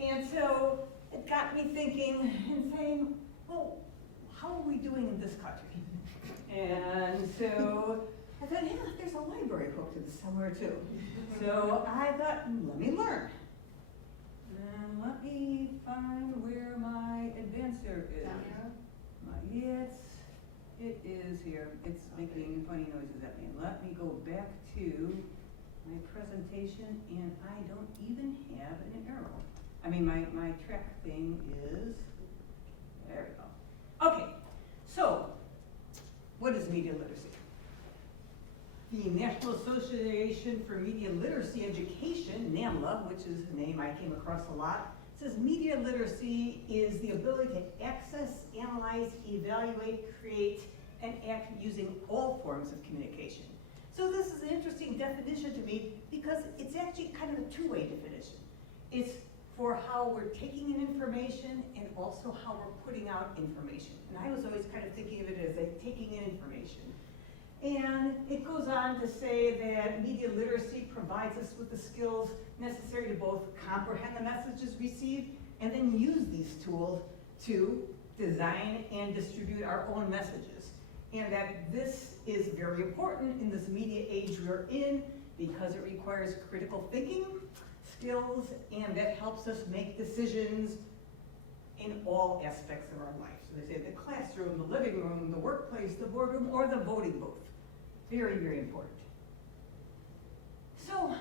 And so it got me thinking and saying, well, how are we doing in this country? And so I thought, yeah, there's a library hooked in somewhere too. So I thought, let me learn. And let me find where my advancer is. Yes, it is here. It's making funny noises at me. Let me go back to my presentation, and I don't even have an arrow. I mean, my track thing is, there we go. Okay, so what is media literacy? The National Association for Media Literacy Education, NAMLA, which is a name I came across a lot, says media literacy is the ability to access, analyze, evaluate, create, and act using all forms of communication. So this is an interesting definition to me because it's actually kind of a two-way definition. It's for how we're taking in information and also how we're putting out information. And I was always kind of thinking of it as like taking in information. And it goes on to say that media literacy provides us with the skills necessary to both comprehend the messages received and then use these tools to design and distribute our own messages. And that this is very important in this media age we're in because it requires critical thinking skills, and that helps us make decisions in all aspects of our life. So they say the classroom, the living room, the workplace, the boardroom, or the voting booth. Very, very important. So,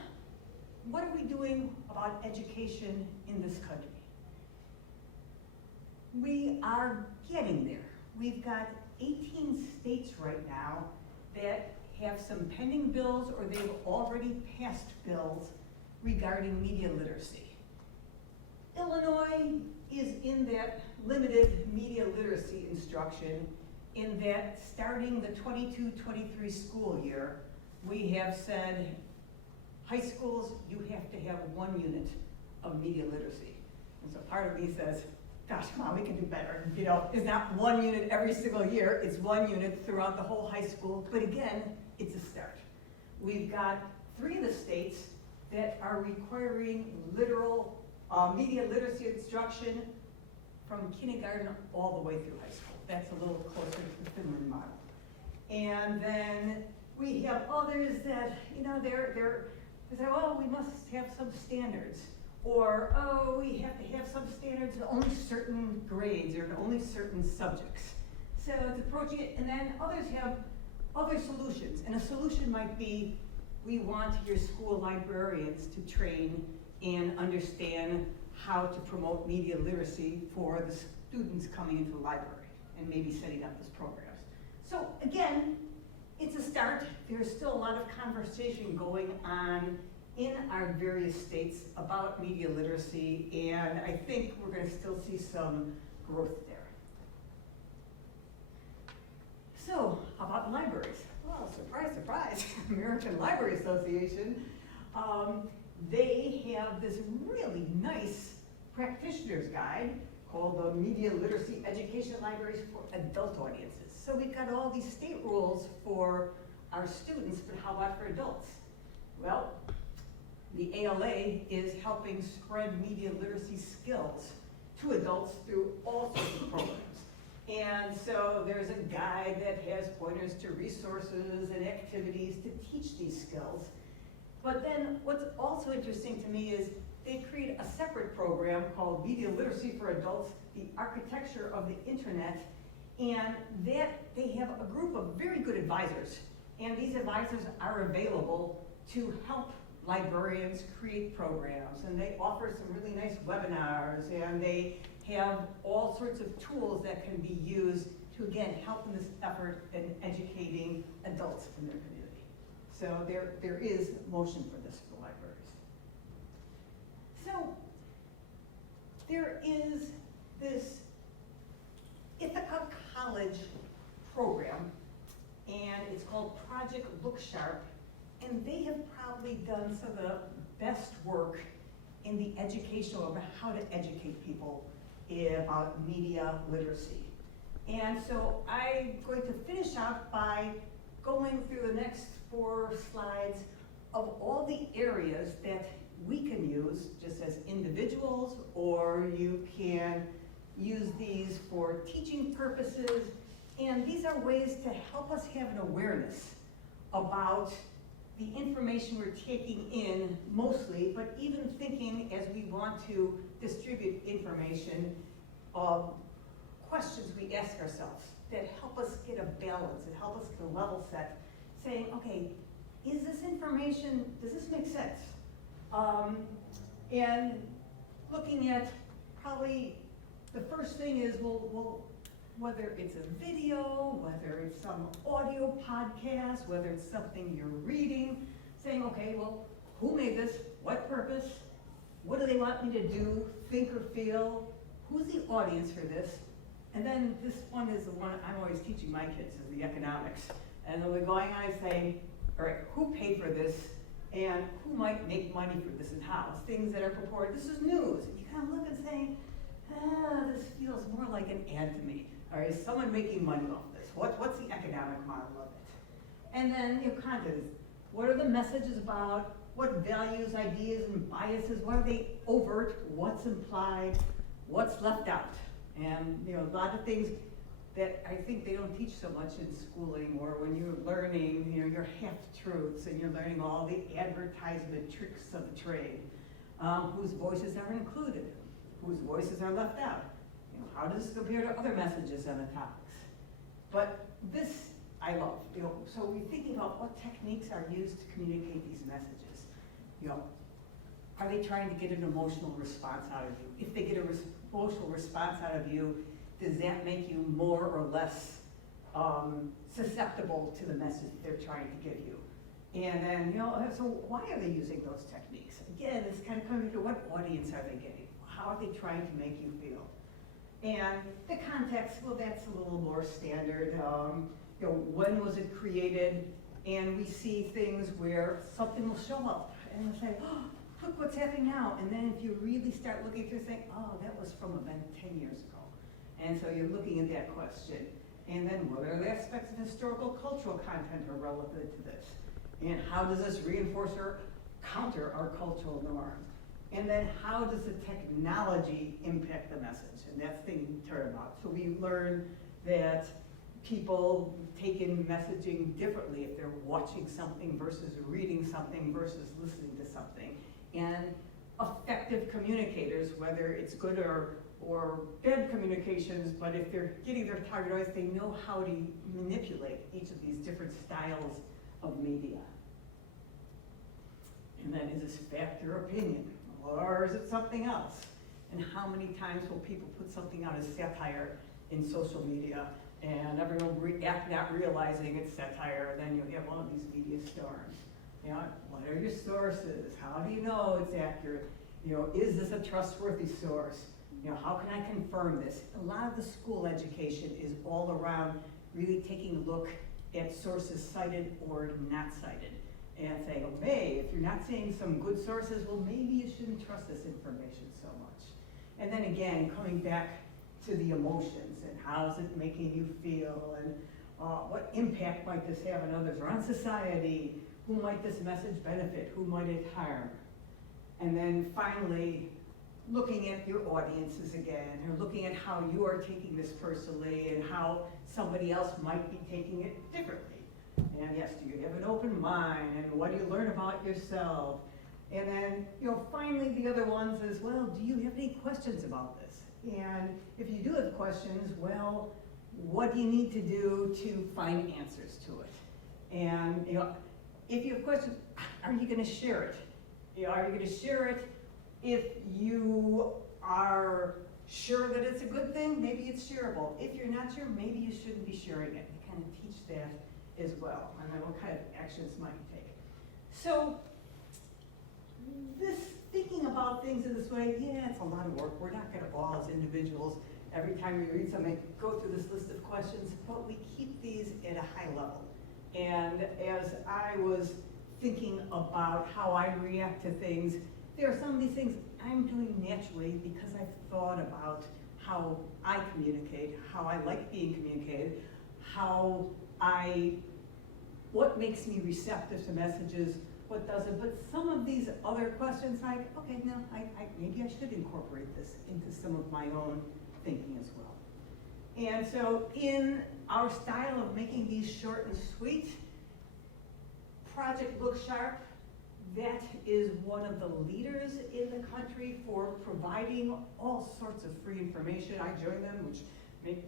what are we doing about education in this country? We are getting there. We've got 18 states right now that have some pending bills or they've already passed bills regarding media literacy. Illinois is in that limited media literacy instruction in that starting the 22-23 school year, we have said, high schools, you have to have 1 unit of media literacy. And so part of me says, gosh, come on, we can do better. You know, it's not one unit every single year, it's one unit throughout the whole high school, but again, it's a start. We've got 3 of the states that are requiring literal media literacy instruction from kindergarten all the way through high school. That's a little closer to the Finland model. And then we have others that, you know, they say, oh, we must have some standards. Or, oh, we have to have some standards in only certain grades or in only certain subjects. So it's approaching it, and then others have other solutions. And a solution might be, we want your school librarians to train and understand how to promote media literacy for the students coming into the library and maybe setting up those programs. So again, it's a start. There's still a lot of conversation going on in our various states about media literacy, and I think we're going to still see some growth there. So, how about libraries? Well, surprise, surprise, American Library Association, they have this really nice practitioner's guide called the Media Literacy Education Libraries for Adult Audiences. So we've got all these state rules for our students, but how about for adults? Well, the ALA is helping spread media literacy skills to adults through all sorts of programs. And so there's a guide that has pointers to resources and activities to teach these skills. But then what's also interesting to me is they create a separate program called Media Literacy for Adults, the Architecture of the Internet, and that they have a group of very good advisors. And these advisors are available to help librarians create programs, and they offer some really nice webinars, and they have all sorts of tools that can be used to, again, help in this effort in educating adults in their community. So there is motion for this for libraries. So there is this Ithaca College program, and it's called Project Look Sharp, and they have probably done some of the best work in the education of how to educate people about media literacy. And so I'm going to finish out by going through the next 4 slides of all the areas that we can use just as individuals, or you can use these for teaching purposes. And these are ways to help us have an awareness about the information we're taking in mostly, but even thinking as we want to distribute information, questions we ask ourselves that help us get a balance and help us get a level set, saying, okay, is this information, does this make sense? And looking at probably the first thing is, well, whether it's a video, whether it's some audio podcast, whether it's something you're reading, saying, okay, well, who made this? What purpose? What do they want me to do, think or feel? Who's the audience for this? And then this one is the one I'm always teaching my kids, is the economics. And then we're going on and saying, all right, who paid for this? And who might make money for this and how? Things that are purported, this is news. And you kind of look and say, this feels more like an ad to me. Or is someone making money off this? What's the economic model of it? And then content. What are the messages about? What values, ideas, and biases? What are they overt? What's implied? What's left out? And a lot of things that I think they don't teach so much in schooling, or when you're learning, your half-truths, and you're learning all the advertisement tricks of the trade. Whose voices are included? Whose voices are left out? How does this compare to other messages on the topics? But this I love. So we're thinking about what techniques are used to communicate these messages. Are they trying to get an emotional response out of you? If they get an emotional response out of you, does that make you more or less susceptible to the message they're trying to give you? And then, so why are they using those techniques? Again, it's kind of coming to what audience are they getting? How are they trying to make you feel? And the context, well, that's a little more standard. When was it created? And we see things where something will show up, and we'll say, oh, look what's happening now. And then if you really start looking through, saying, oh, that was from event 10 years ago. And so you're looking at that question. And then what are the aspects of historical cultural content are relevant to this? And how does this reinforce or counter our cultural norms? And then how does the technology impact the message? And that's the thing we turn about. So we learn that people take in messaging differently if they're watching something versus reading something versus listening to something. And effective communicators, whether it's good or bad communications, but if they're getting their target audience, they know how to manipulate each of these different styles of media. And then, is this fact or opinion? Or is it something else? And how many times will people put something out as satire in social media and everyone react not realizing it's satire, and then you have all of these media storms. You know, what are your sources? How do you know it's accurate? You know, is this a trustworthy source? You know, how can I confirm this? A lot of the school education is all around really taking a look at sources cited or not cited and saying, okay, if you're not seeing some good sources, well, maybe you shouldn't trust this information so much. And then again, coming back to the emotions and how's it making you feel and what impact might this have on others or on society? Who might this message benefit? Who might it harm? And then finally, looking at your audiences again, or looking at how you are taking this personally and how somebody else might be taking it differently. And yes, do you have an open mind? And what do you learn about yourself? And then, you know, finally the other ones is, well, do you have any questions about this? And if you do have questions, well, what do you need to do to find answers to it? And, you know, if you have questions, are you gonna share it? You know, are you gonna share it if you are sure that it's a good thing? Maybe it's shareable. If you're not sure, maybe you shouldn't be sharing it. You kind of teach that as well, and then what kind of actions might you take. So, this thinking about things in this way, yeah, it's a lot of work. We're not gonna all as individuals, every time we read something, go through this list of questions, but we keep these at a high level. And as I was thinking about how I react to things, there are some of these things I'm doing naturally because I've thought about how I communicate, how I like being communicated, what makes me receptive to messages, what doesn't. But some of these other questions, like, okay, no, maybe I should incorporate this into some of my own thinking as well. And so in our style of making these short and sweet, Project Look Sharp, that is one of the leaders in the country for providing all sorts of free information. I joined them, which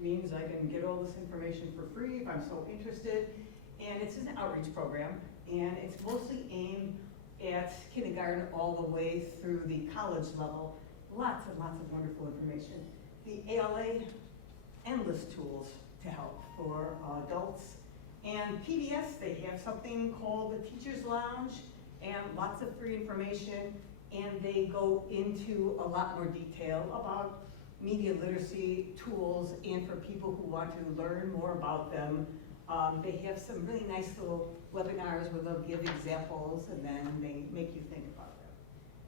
means I can get all this information for free if I'm so interested. And it's an outreach program, and it's mostly aimed at kindergarten all the way through the college level. Lots and lots of wonderful information. The ALA, endless tools to help for adults. And PBS, they have something called the Teacher's Lounge, and lots of free information, and they go into a lot more detail about media literacy tools and for people who want to learn more about them. They have some really nice little webinars where they'll give examples and then they make you think about them.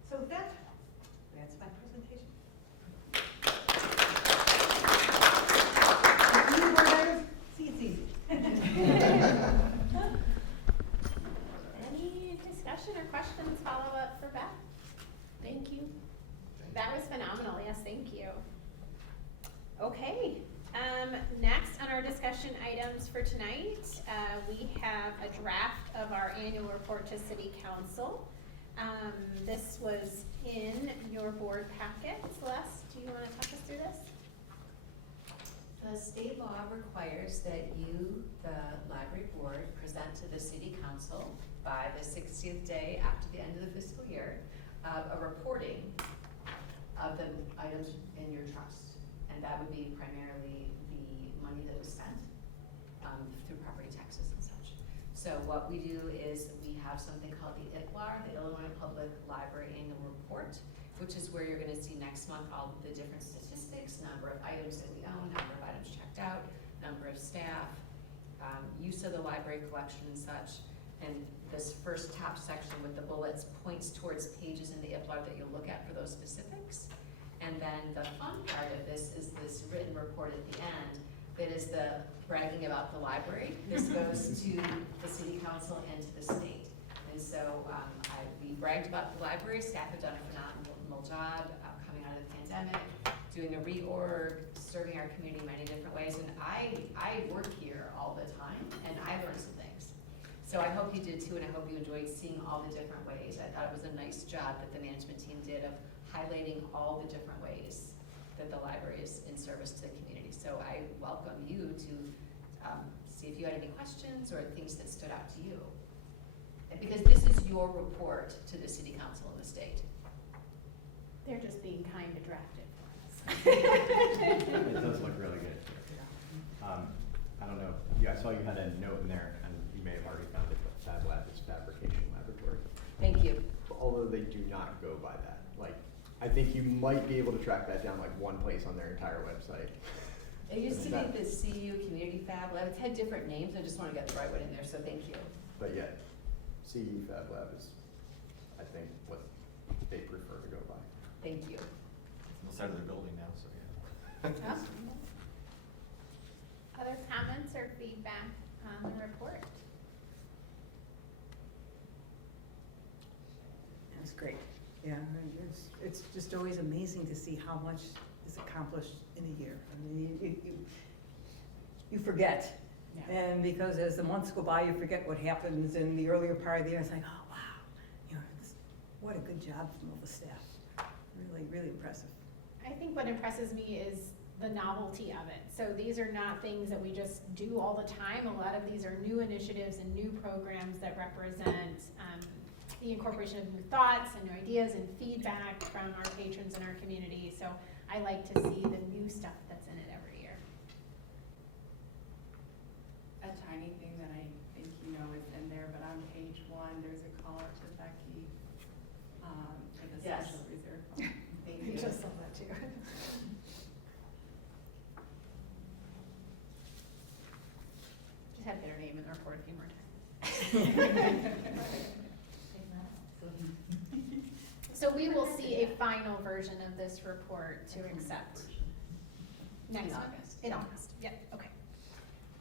So that's my presentation. See, it's easy. Any discussion or questions, follow up for Beth? Thank you. That was phenomenal, yes, thank you. Okay, next on our discussion items for tonight, we have a draft of our annual report to City Council. This was in your board packet. Celeste, do you want to talk us through this? The state law requires that you, the library board, present to the city council by the 60th day after the end of the fiscal year, a reporting of the items in your trust. And that would be primarily the money that was spent through property taxes and such. So what we do is we have something called the IPLAR, the Illinois Public Library Annual Report, which is where you're gonna see next month all of the different statistics, number of items that we own, number of items checked out, number of staff, use of the library collection and such. And this first top section with the bullets points towards pages in the IPLAR that you'll look at for those specifics. And then the fun part of this is this written report at the end that is the bragging about the library. This goes to the city council and to the state. And so we bragged about the library. Staff have done a phenomenal job coming out of the pandemic, doing a reorg, serving our community in many different ways. And I work here all the time, and I learned some things. So I hope you did too, and I hope you enjoyed seeing all the different ways. I thought it was a nice job that the management team did of highlighting all the different ways that the library is in service to the community. So I welcome you to see if you had any questions or things that stood out to you. And because this is your report to the city council and the state. They're just being kind to draft it for us. It does look really good. I don't know, yeah, I saw you had a note in there, and you may have already found it, but Fab Lab is fabrication laboratory. Thank you. Although they do not go by that. Like, I think you might be able to track that down like one place on their entire website. It used to be the CU Community Fab Lab. It's had different names. I just want to get the right one in there, so thank you. But yet, CU Fab Lab is, I think, what they prefer to go by. Thank you. It's on the side of the building now, so yeah. Other comments or feedback on the report? That's great. Yeah, it's just always amazing to see how much is accomplished in a year. I mean, you forget. Yeah. And because as the months go by, you forget what happens in the earlier part of the year. It's like, oh, wow, what a good job from all the staff. Really, really impressive. I think what impresses me is the novelty of it. So these are not things that we just do all the time. A lot of these are new initiatives and new programs that represent the incorporation of new thoughts and new ideas and feedback from our patrons and our community. So I like to see the new stuff that's in it every year. A tiny thing that I think you know is in there, but on page 1, there's a call out to Becky for the Yes. special reserve. Thank I you. just saw that too. Just had to get her name in the report a few more times. So we will see a final version of this report to accept next In month. August. In August, yeah, okay.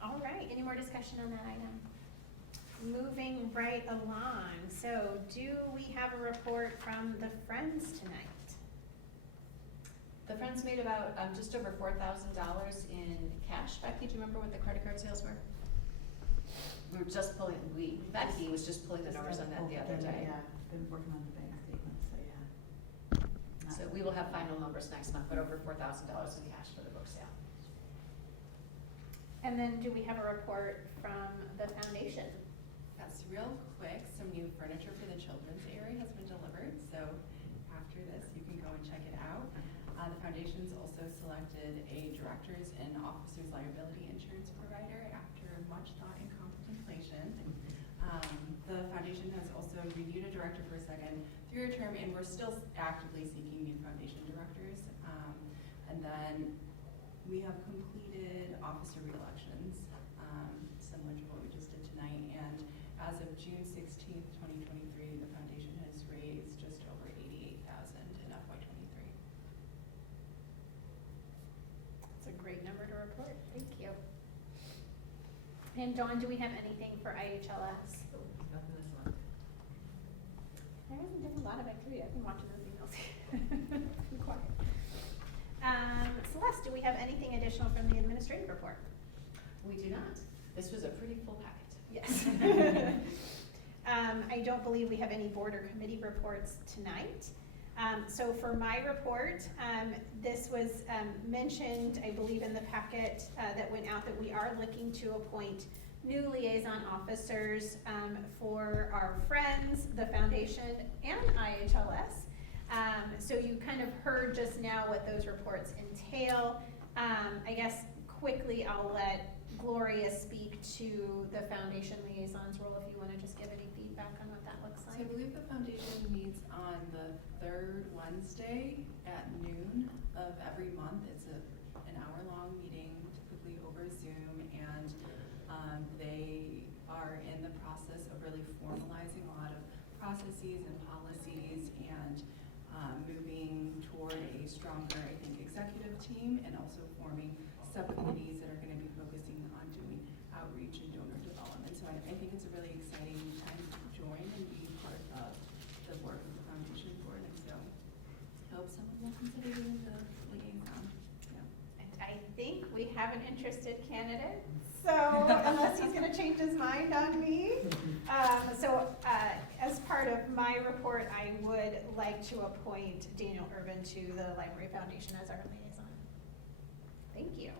All right, any more discussion on that item? Moving right along, so do we have a report from the Friends tonight? The Friends made about just over $4,000 in cash. Becky, do you remember what the credit card sales were? We were just pulling, Becky was just pulling the numbers on that the other day. Yeah, been working on the bank statement, so yeah. So we will have final numbers next month, but over $4,000 in cash for the book sale. And then do we have a report from the foundation? That's real quick. Some new furniture for the children's area has been delivered, so after this, you can go and check it out. The foundation's also selected a director's and officer's liability insurance provider after much thought and contemplation. The foundation has also reviewed a director for a second 3-year term, and we're still actively seeking new foundation directors. And then we have completed officer re-elections, similar to what we just did tonight. And as of June 16th, 2023, the foundation has raised just over $88,000 in FY23. It's a great number to report, thank you. And Dawn, do we have anything for IHLS? Nothing this month. There hasn't been a lot of activity, I've been watching those emails. It's been quiet. Celeste, do we have anything additional from the administrative report? We do not. This was a pretty full packet. Yes. I don't believe we have any board or committee reports tonight. So for my report, this was mentioned, I believe, in the packet that went out, that we are looking to appoint new liaison officers for our Friends, the foundation, and IHLS. So you kind of heard just now what those reports entail. I guess quickly I'll let Gloria speak to the foundation liaison's role, if you want to just give any feedback on what that looks So I like. believe the foundation meets on the 3rd Wednesday at noon of every month. It's an hour-long meeting, typically over Zoom, and they are in the process of really really stronger, I think, executive team and also forming subcommittees that are gonna be focusing on doing outreach and donor development. So I think it's a really exciting time to join and be part of the work of the foundation board. And so I hope someone will consider being the liaison. Yeah. And I think we have an interested candidate, so unless he's gonna change his mind on me. As part of my report, I would like to appoint Daniel Urban to the Library Foundation as our liaison. Thank you.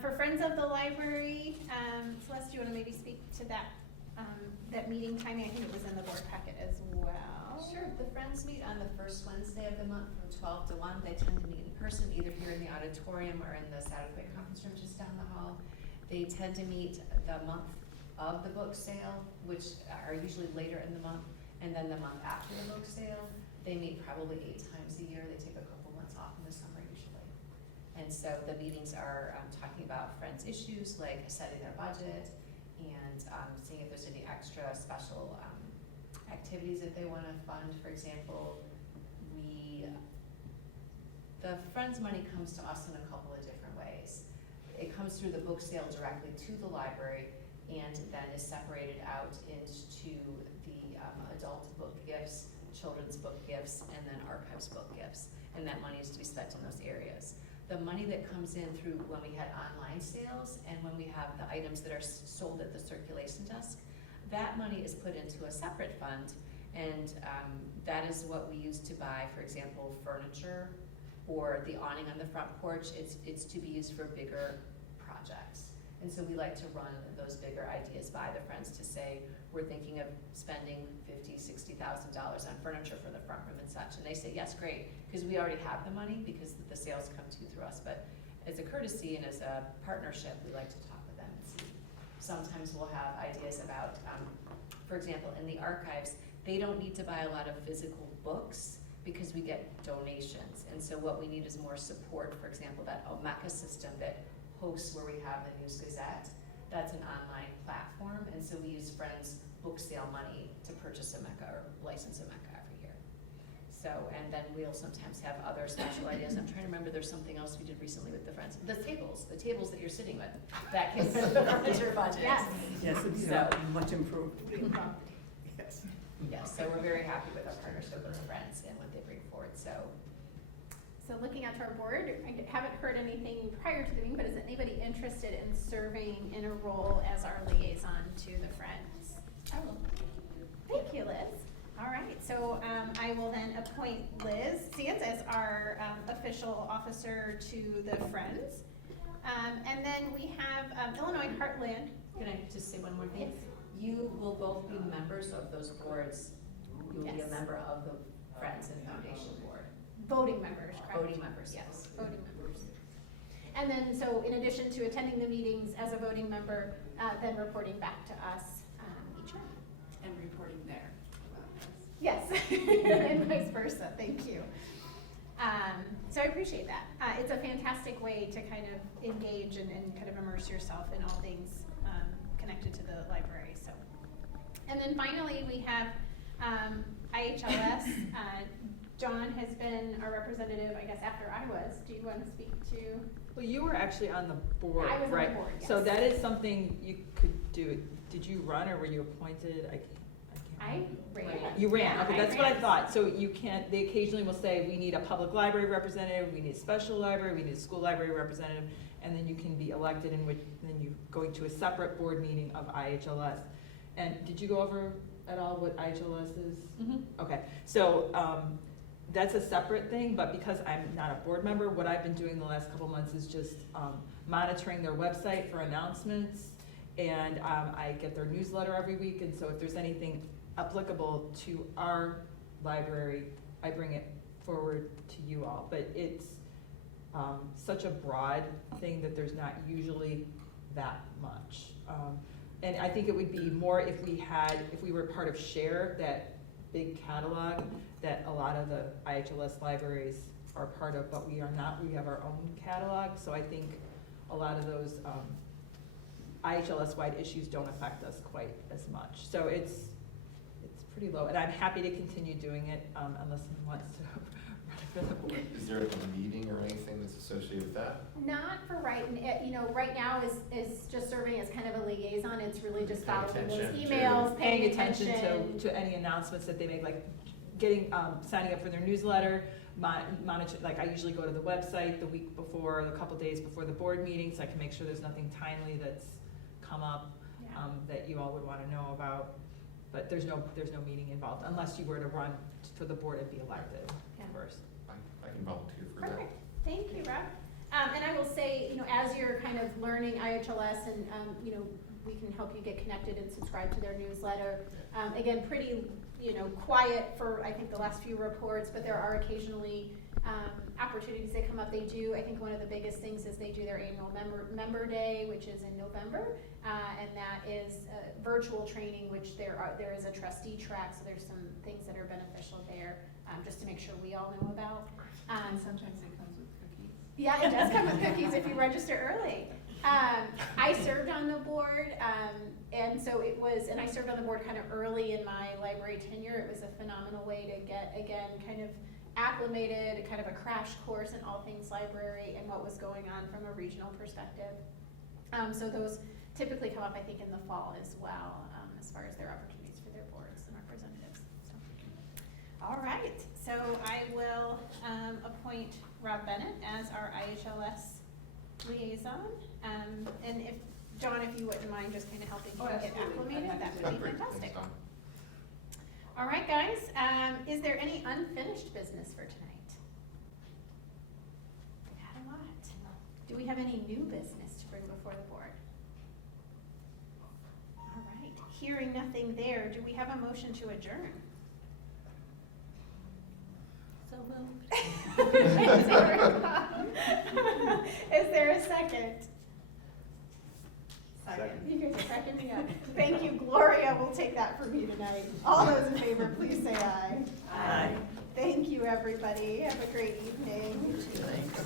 For Friends of the Library, Celeste, do you wanna maybe speak to that, that meeting timing? I think it was in the board packet as well. Sure, the Friends meet on the first Wednesday of the month from 12 to 1. They tend to meet in person, either here in the auditorium or in the Saturday conference room just down the hall. They tend to meet the month of the book sale, which are usually later in the month, and then the month after the book sale. They meet probably 8 times a year. They take a couple months off in the summer usually. And so the meetings are talking about Friends issues like setting their budget and seeing if there's any extra special activities that they want to fund. For example, the Friends money comes to us in a couple of different ways. It comes through the book sale directly to the library and then is separated out into the adult book gifts, children's book gifts, and then archives book gifts. And that money is to be spent in those areas. The money that comes in through when we had online sales and when we have the items that are sold at the circulation desk, that money is put into a separate fund, and that is what we use to buy, for example, furniture or the awning on the front porch. It's to be used for bigger projects. And so we like to run those bigger ideas by the Friends to say, we're thinking of spending $50,000, $60,000 on furniture for the front room and such. And they say, yes, great, because we already have the money because the sales come through us. But as a courtesy and as a partnership, we like to talk with them and see. Sometimes we'll have ideas about, for example, in the archives, they don't need to buy a lot of physical books because we get donations. And so what we need is more support. For example, that Omeka system that hosts where we have the News Gazette, that's an online platform, and so we use Friends book sale money to purchase Omeka or license Omeka every year. So, and then we'll sometimes have other special ideas. I'm trying to remember, there's something else we did recently with the Friends. The tables that you're sitting with, that came from the furniture budget. Yes. Yes, it's So- much improved. Yes. Yes, so we're very happy with our partnership with the Friends and what they bring forward, so. So looking at our board, I haven't heard anything prior to the meeting, but is anybody interested in serving in a role as our liaison to the Friends? Oh, Thank you, Liz. All right, so I will then appoint Liz Sands as our official officer to the Friends. And then we have Illinois Heartland. can I just say one more thing? Yes. You will both be members of those boards. You will be a Yes. member of the Friends and Foundation Board. Voting members, correct? Voting members, yes. Voting members. And then, so in addition to attending the meetings as a voting member, then reporting back to us each month. And reporting there. Yes, and vice versa, thank you. So I appreciate that. It's a fantastic way to kind of engage and kind of immerse yourself in all things connected to the library, so. And then finally, we have IHLS. John has been our representative, I guess, after I was. Do you want to speak to? Well, you were actually on the board, I was on the right? board, yes. So that is something you could do. Did you run or were you appointed? I can't remember. ran. You ran, okay, that's what I ran. thought. So you can't, they occasionally will say, we need a public library representative, we need a special library, we need a school library representative, and then you can be elected and then you going to a separate board meeting of IHLS. And did you go over at all what IHLS is? Mm-hmm. Okay, so, that's a separate thing, but because I'm not a board member, what I've been doing the last couple months is just monitoring their website for announcements, and I get their newsletter every week, and so if there's anything applicable to our library, I bring it forward to you all. But it's such a broad thing that there's not usually that much. And I think it would be more if we were part of SHARE, that big catalog that a lot of the IHLS libraries are part of, but we are not. We have our own catalog, so I think a lot of those IHLS-wide issues don't affect us quite as much. So it's pretty low, and I'm happy to continue doing it unless someone wants to run Is there a meeting or anything that's associated with that? Not for right, right now is just serving as kind of a liaison. It's really just Paying following those attention to- emails, Paying attention to any announcements that they make, like getting, signing up for their newsletter, monitor, like I usually go to the website the week before, a couple days before the board meeting, so I can make sure there's nothing timely that's come up, Yeah. that you all would wanna know about. But there's no meeting involved, unless you were to run for the board and be elected Yeah. first. I can volunteer for that. Perfect, thank you, Rob. And I will say, as you're kind of learning IHLS and, we can help you get connected and subscribe to their newsletter. Again, pretty, quiet for, I think, the last few reports, but there are occasionally, opportunities that come up. They do, I think one of the biggest things is they do their annual member day, which is in November. And that is, virtual training, which there is a trustee track, so there's some things that are beneficial there, just to make sure we all know about. And sometimes it comes with cookies. Yeah, it does come with cookies if you register early. I served on the board, and so and I served on the board kind of early in my library tenure. It was a phenomenal way to get, again, kind of acclimated, kind of a crash course in all things library and what was going on from a regional perspective. So those typically come up, I think, in the fall as well, as far as their opportunities for their boards and representatives. So. All right, so I will appoint Rob Bennett as our IHLS liaison. And if, John, if you wouldn't mind just kind of helping him get acclimated, that would be Great, fantastic. thanks, Tom. All right, guys, is there any unfinished business for tonight? We've had a lot. Do we have any new business to bring before the board? All right, hearing nothing there, do we have a motion to adjourn? So moved. Is there a second? Second. You guys are seconding it. Thank you, Gloria. We'll take that from you tonight. All those in favor, please say aye. Aye. Thank you, everybody. Have a great evening. Thanks.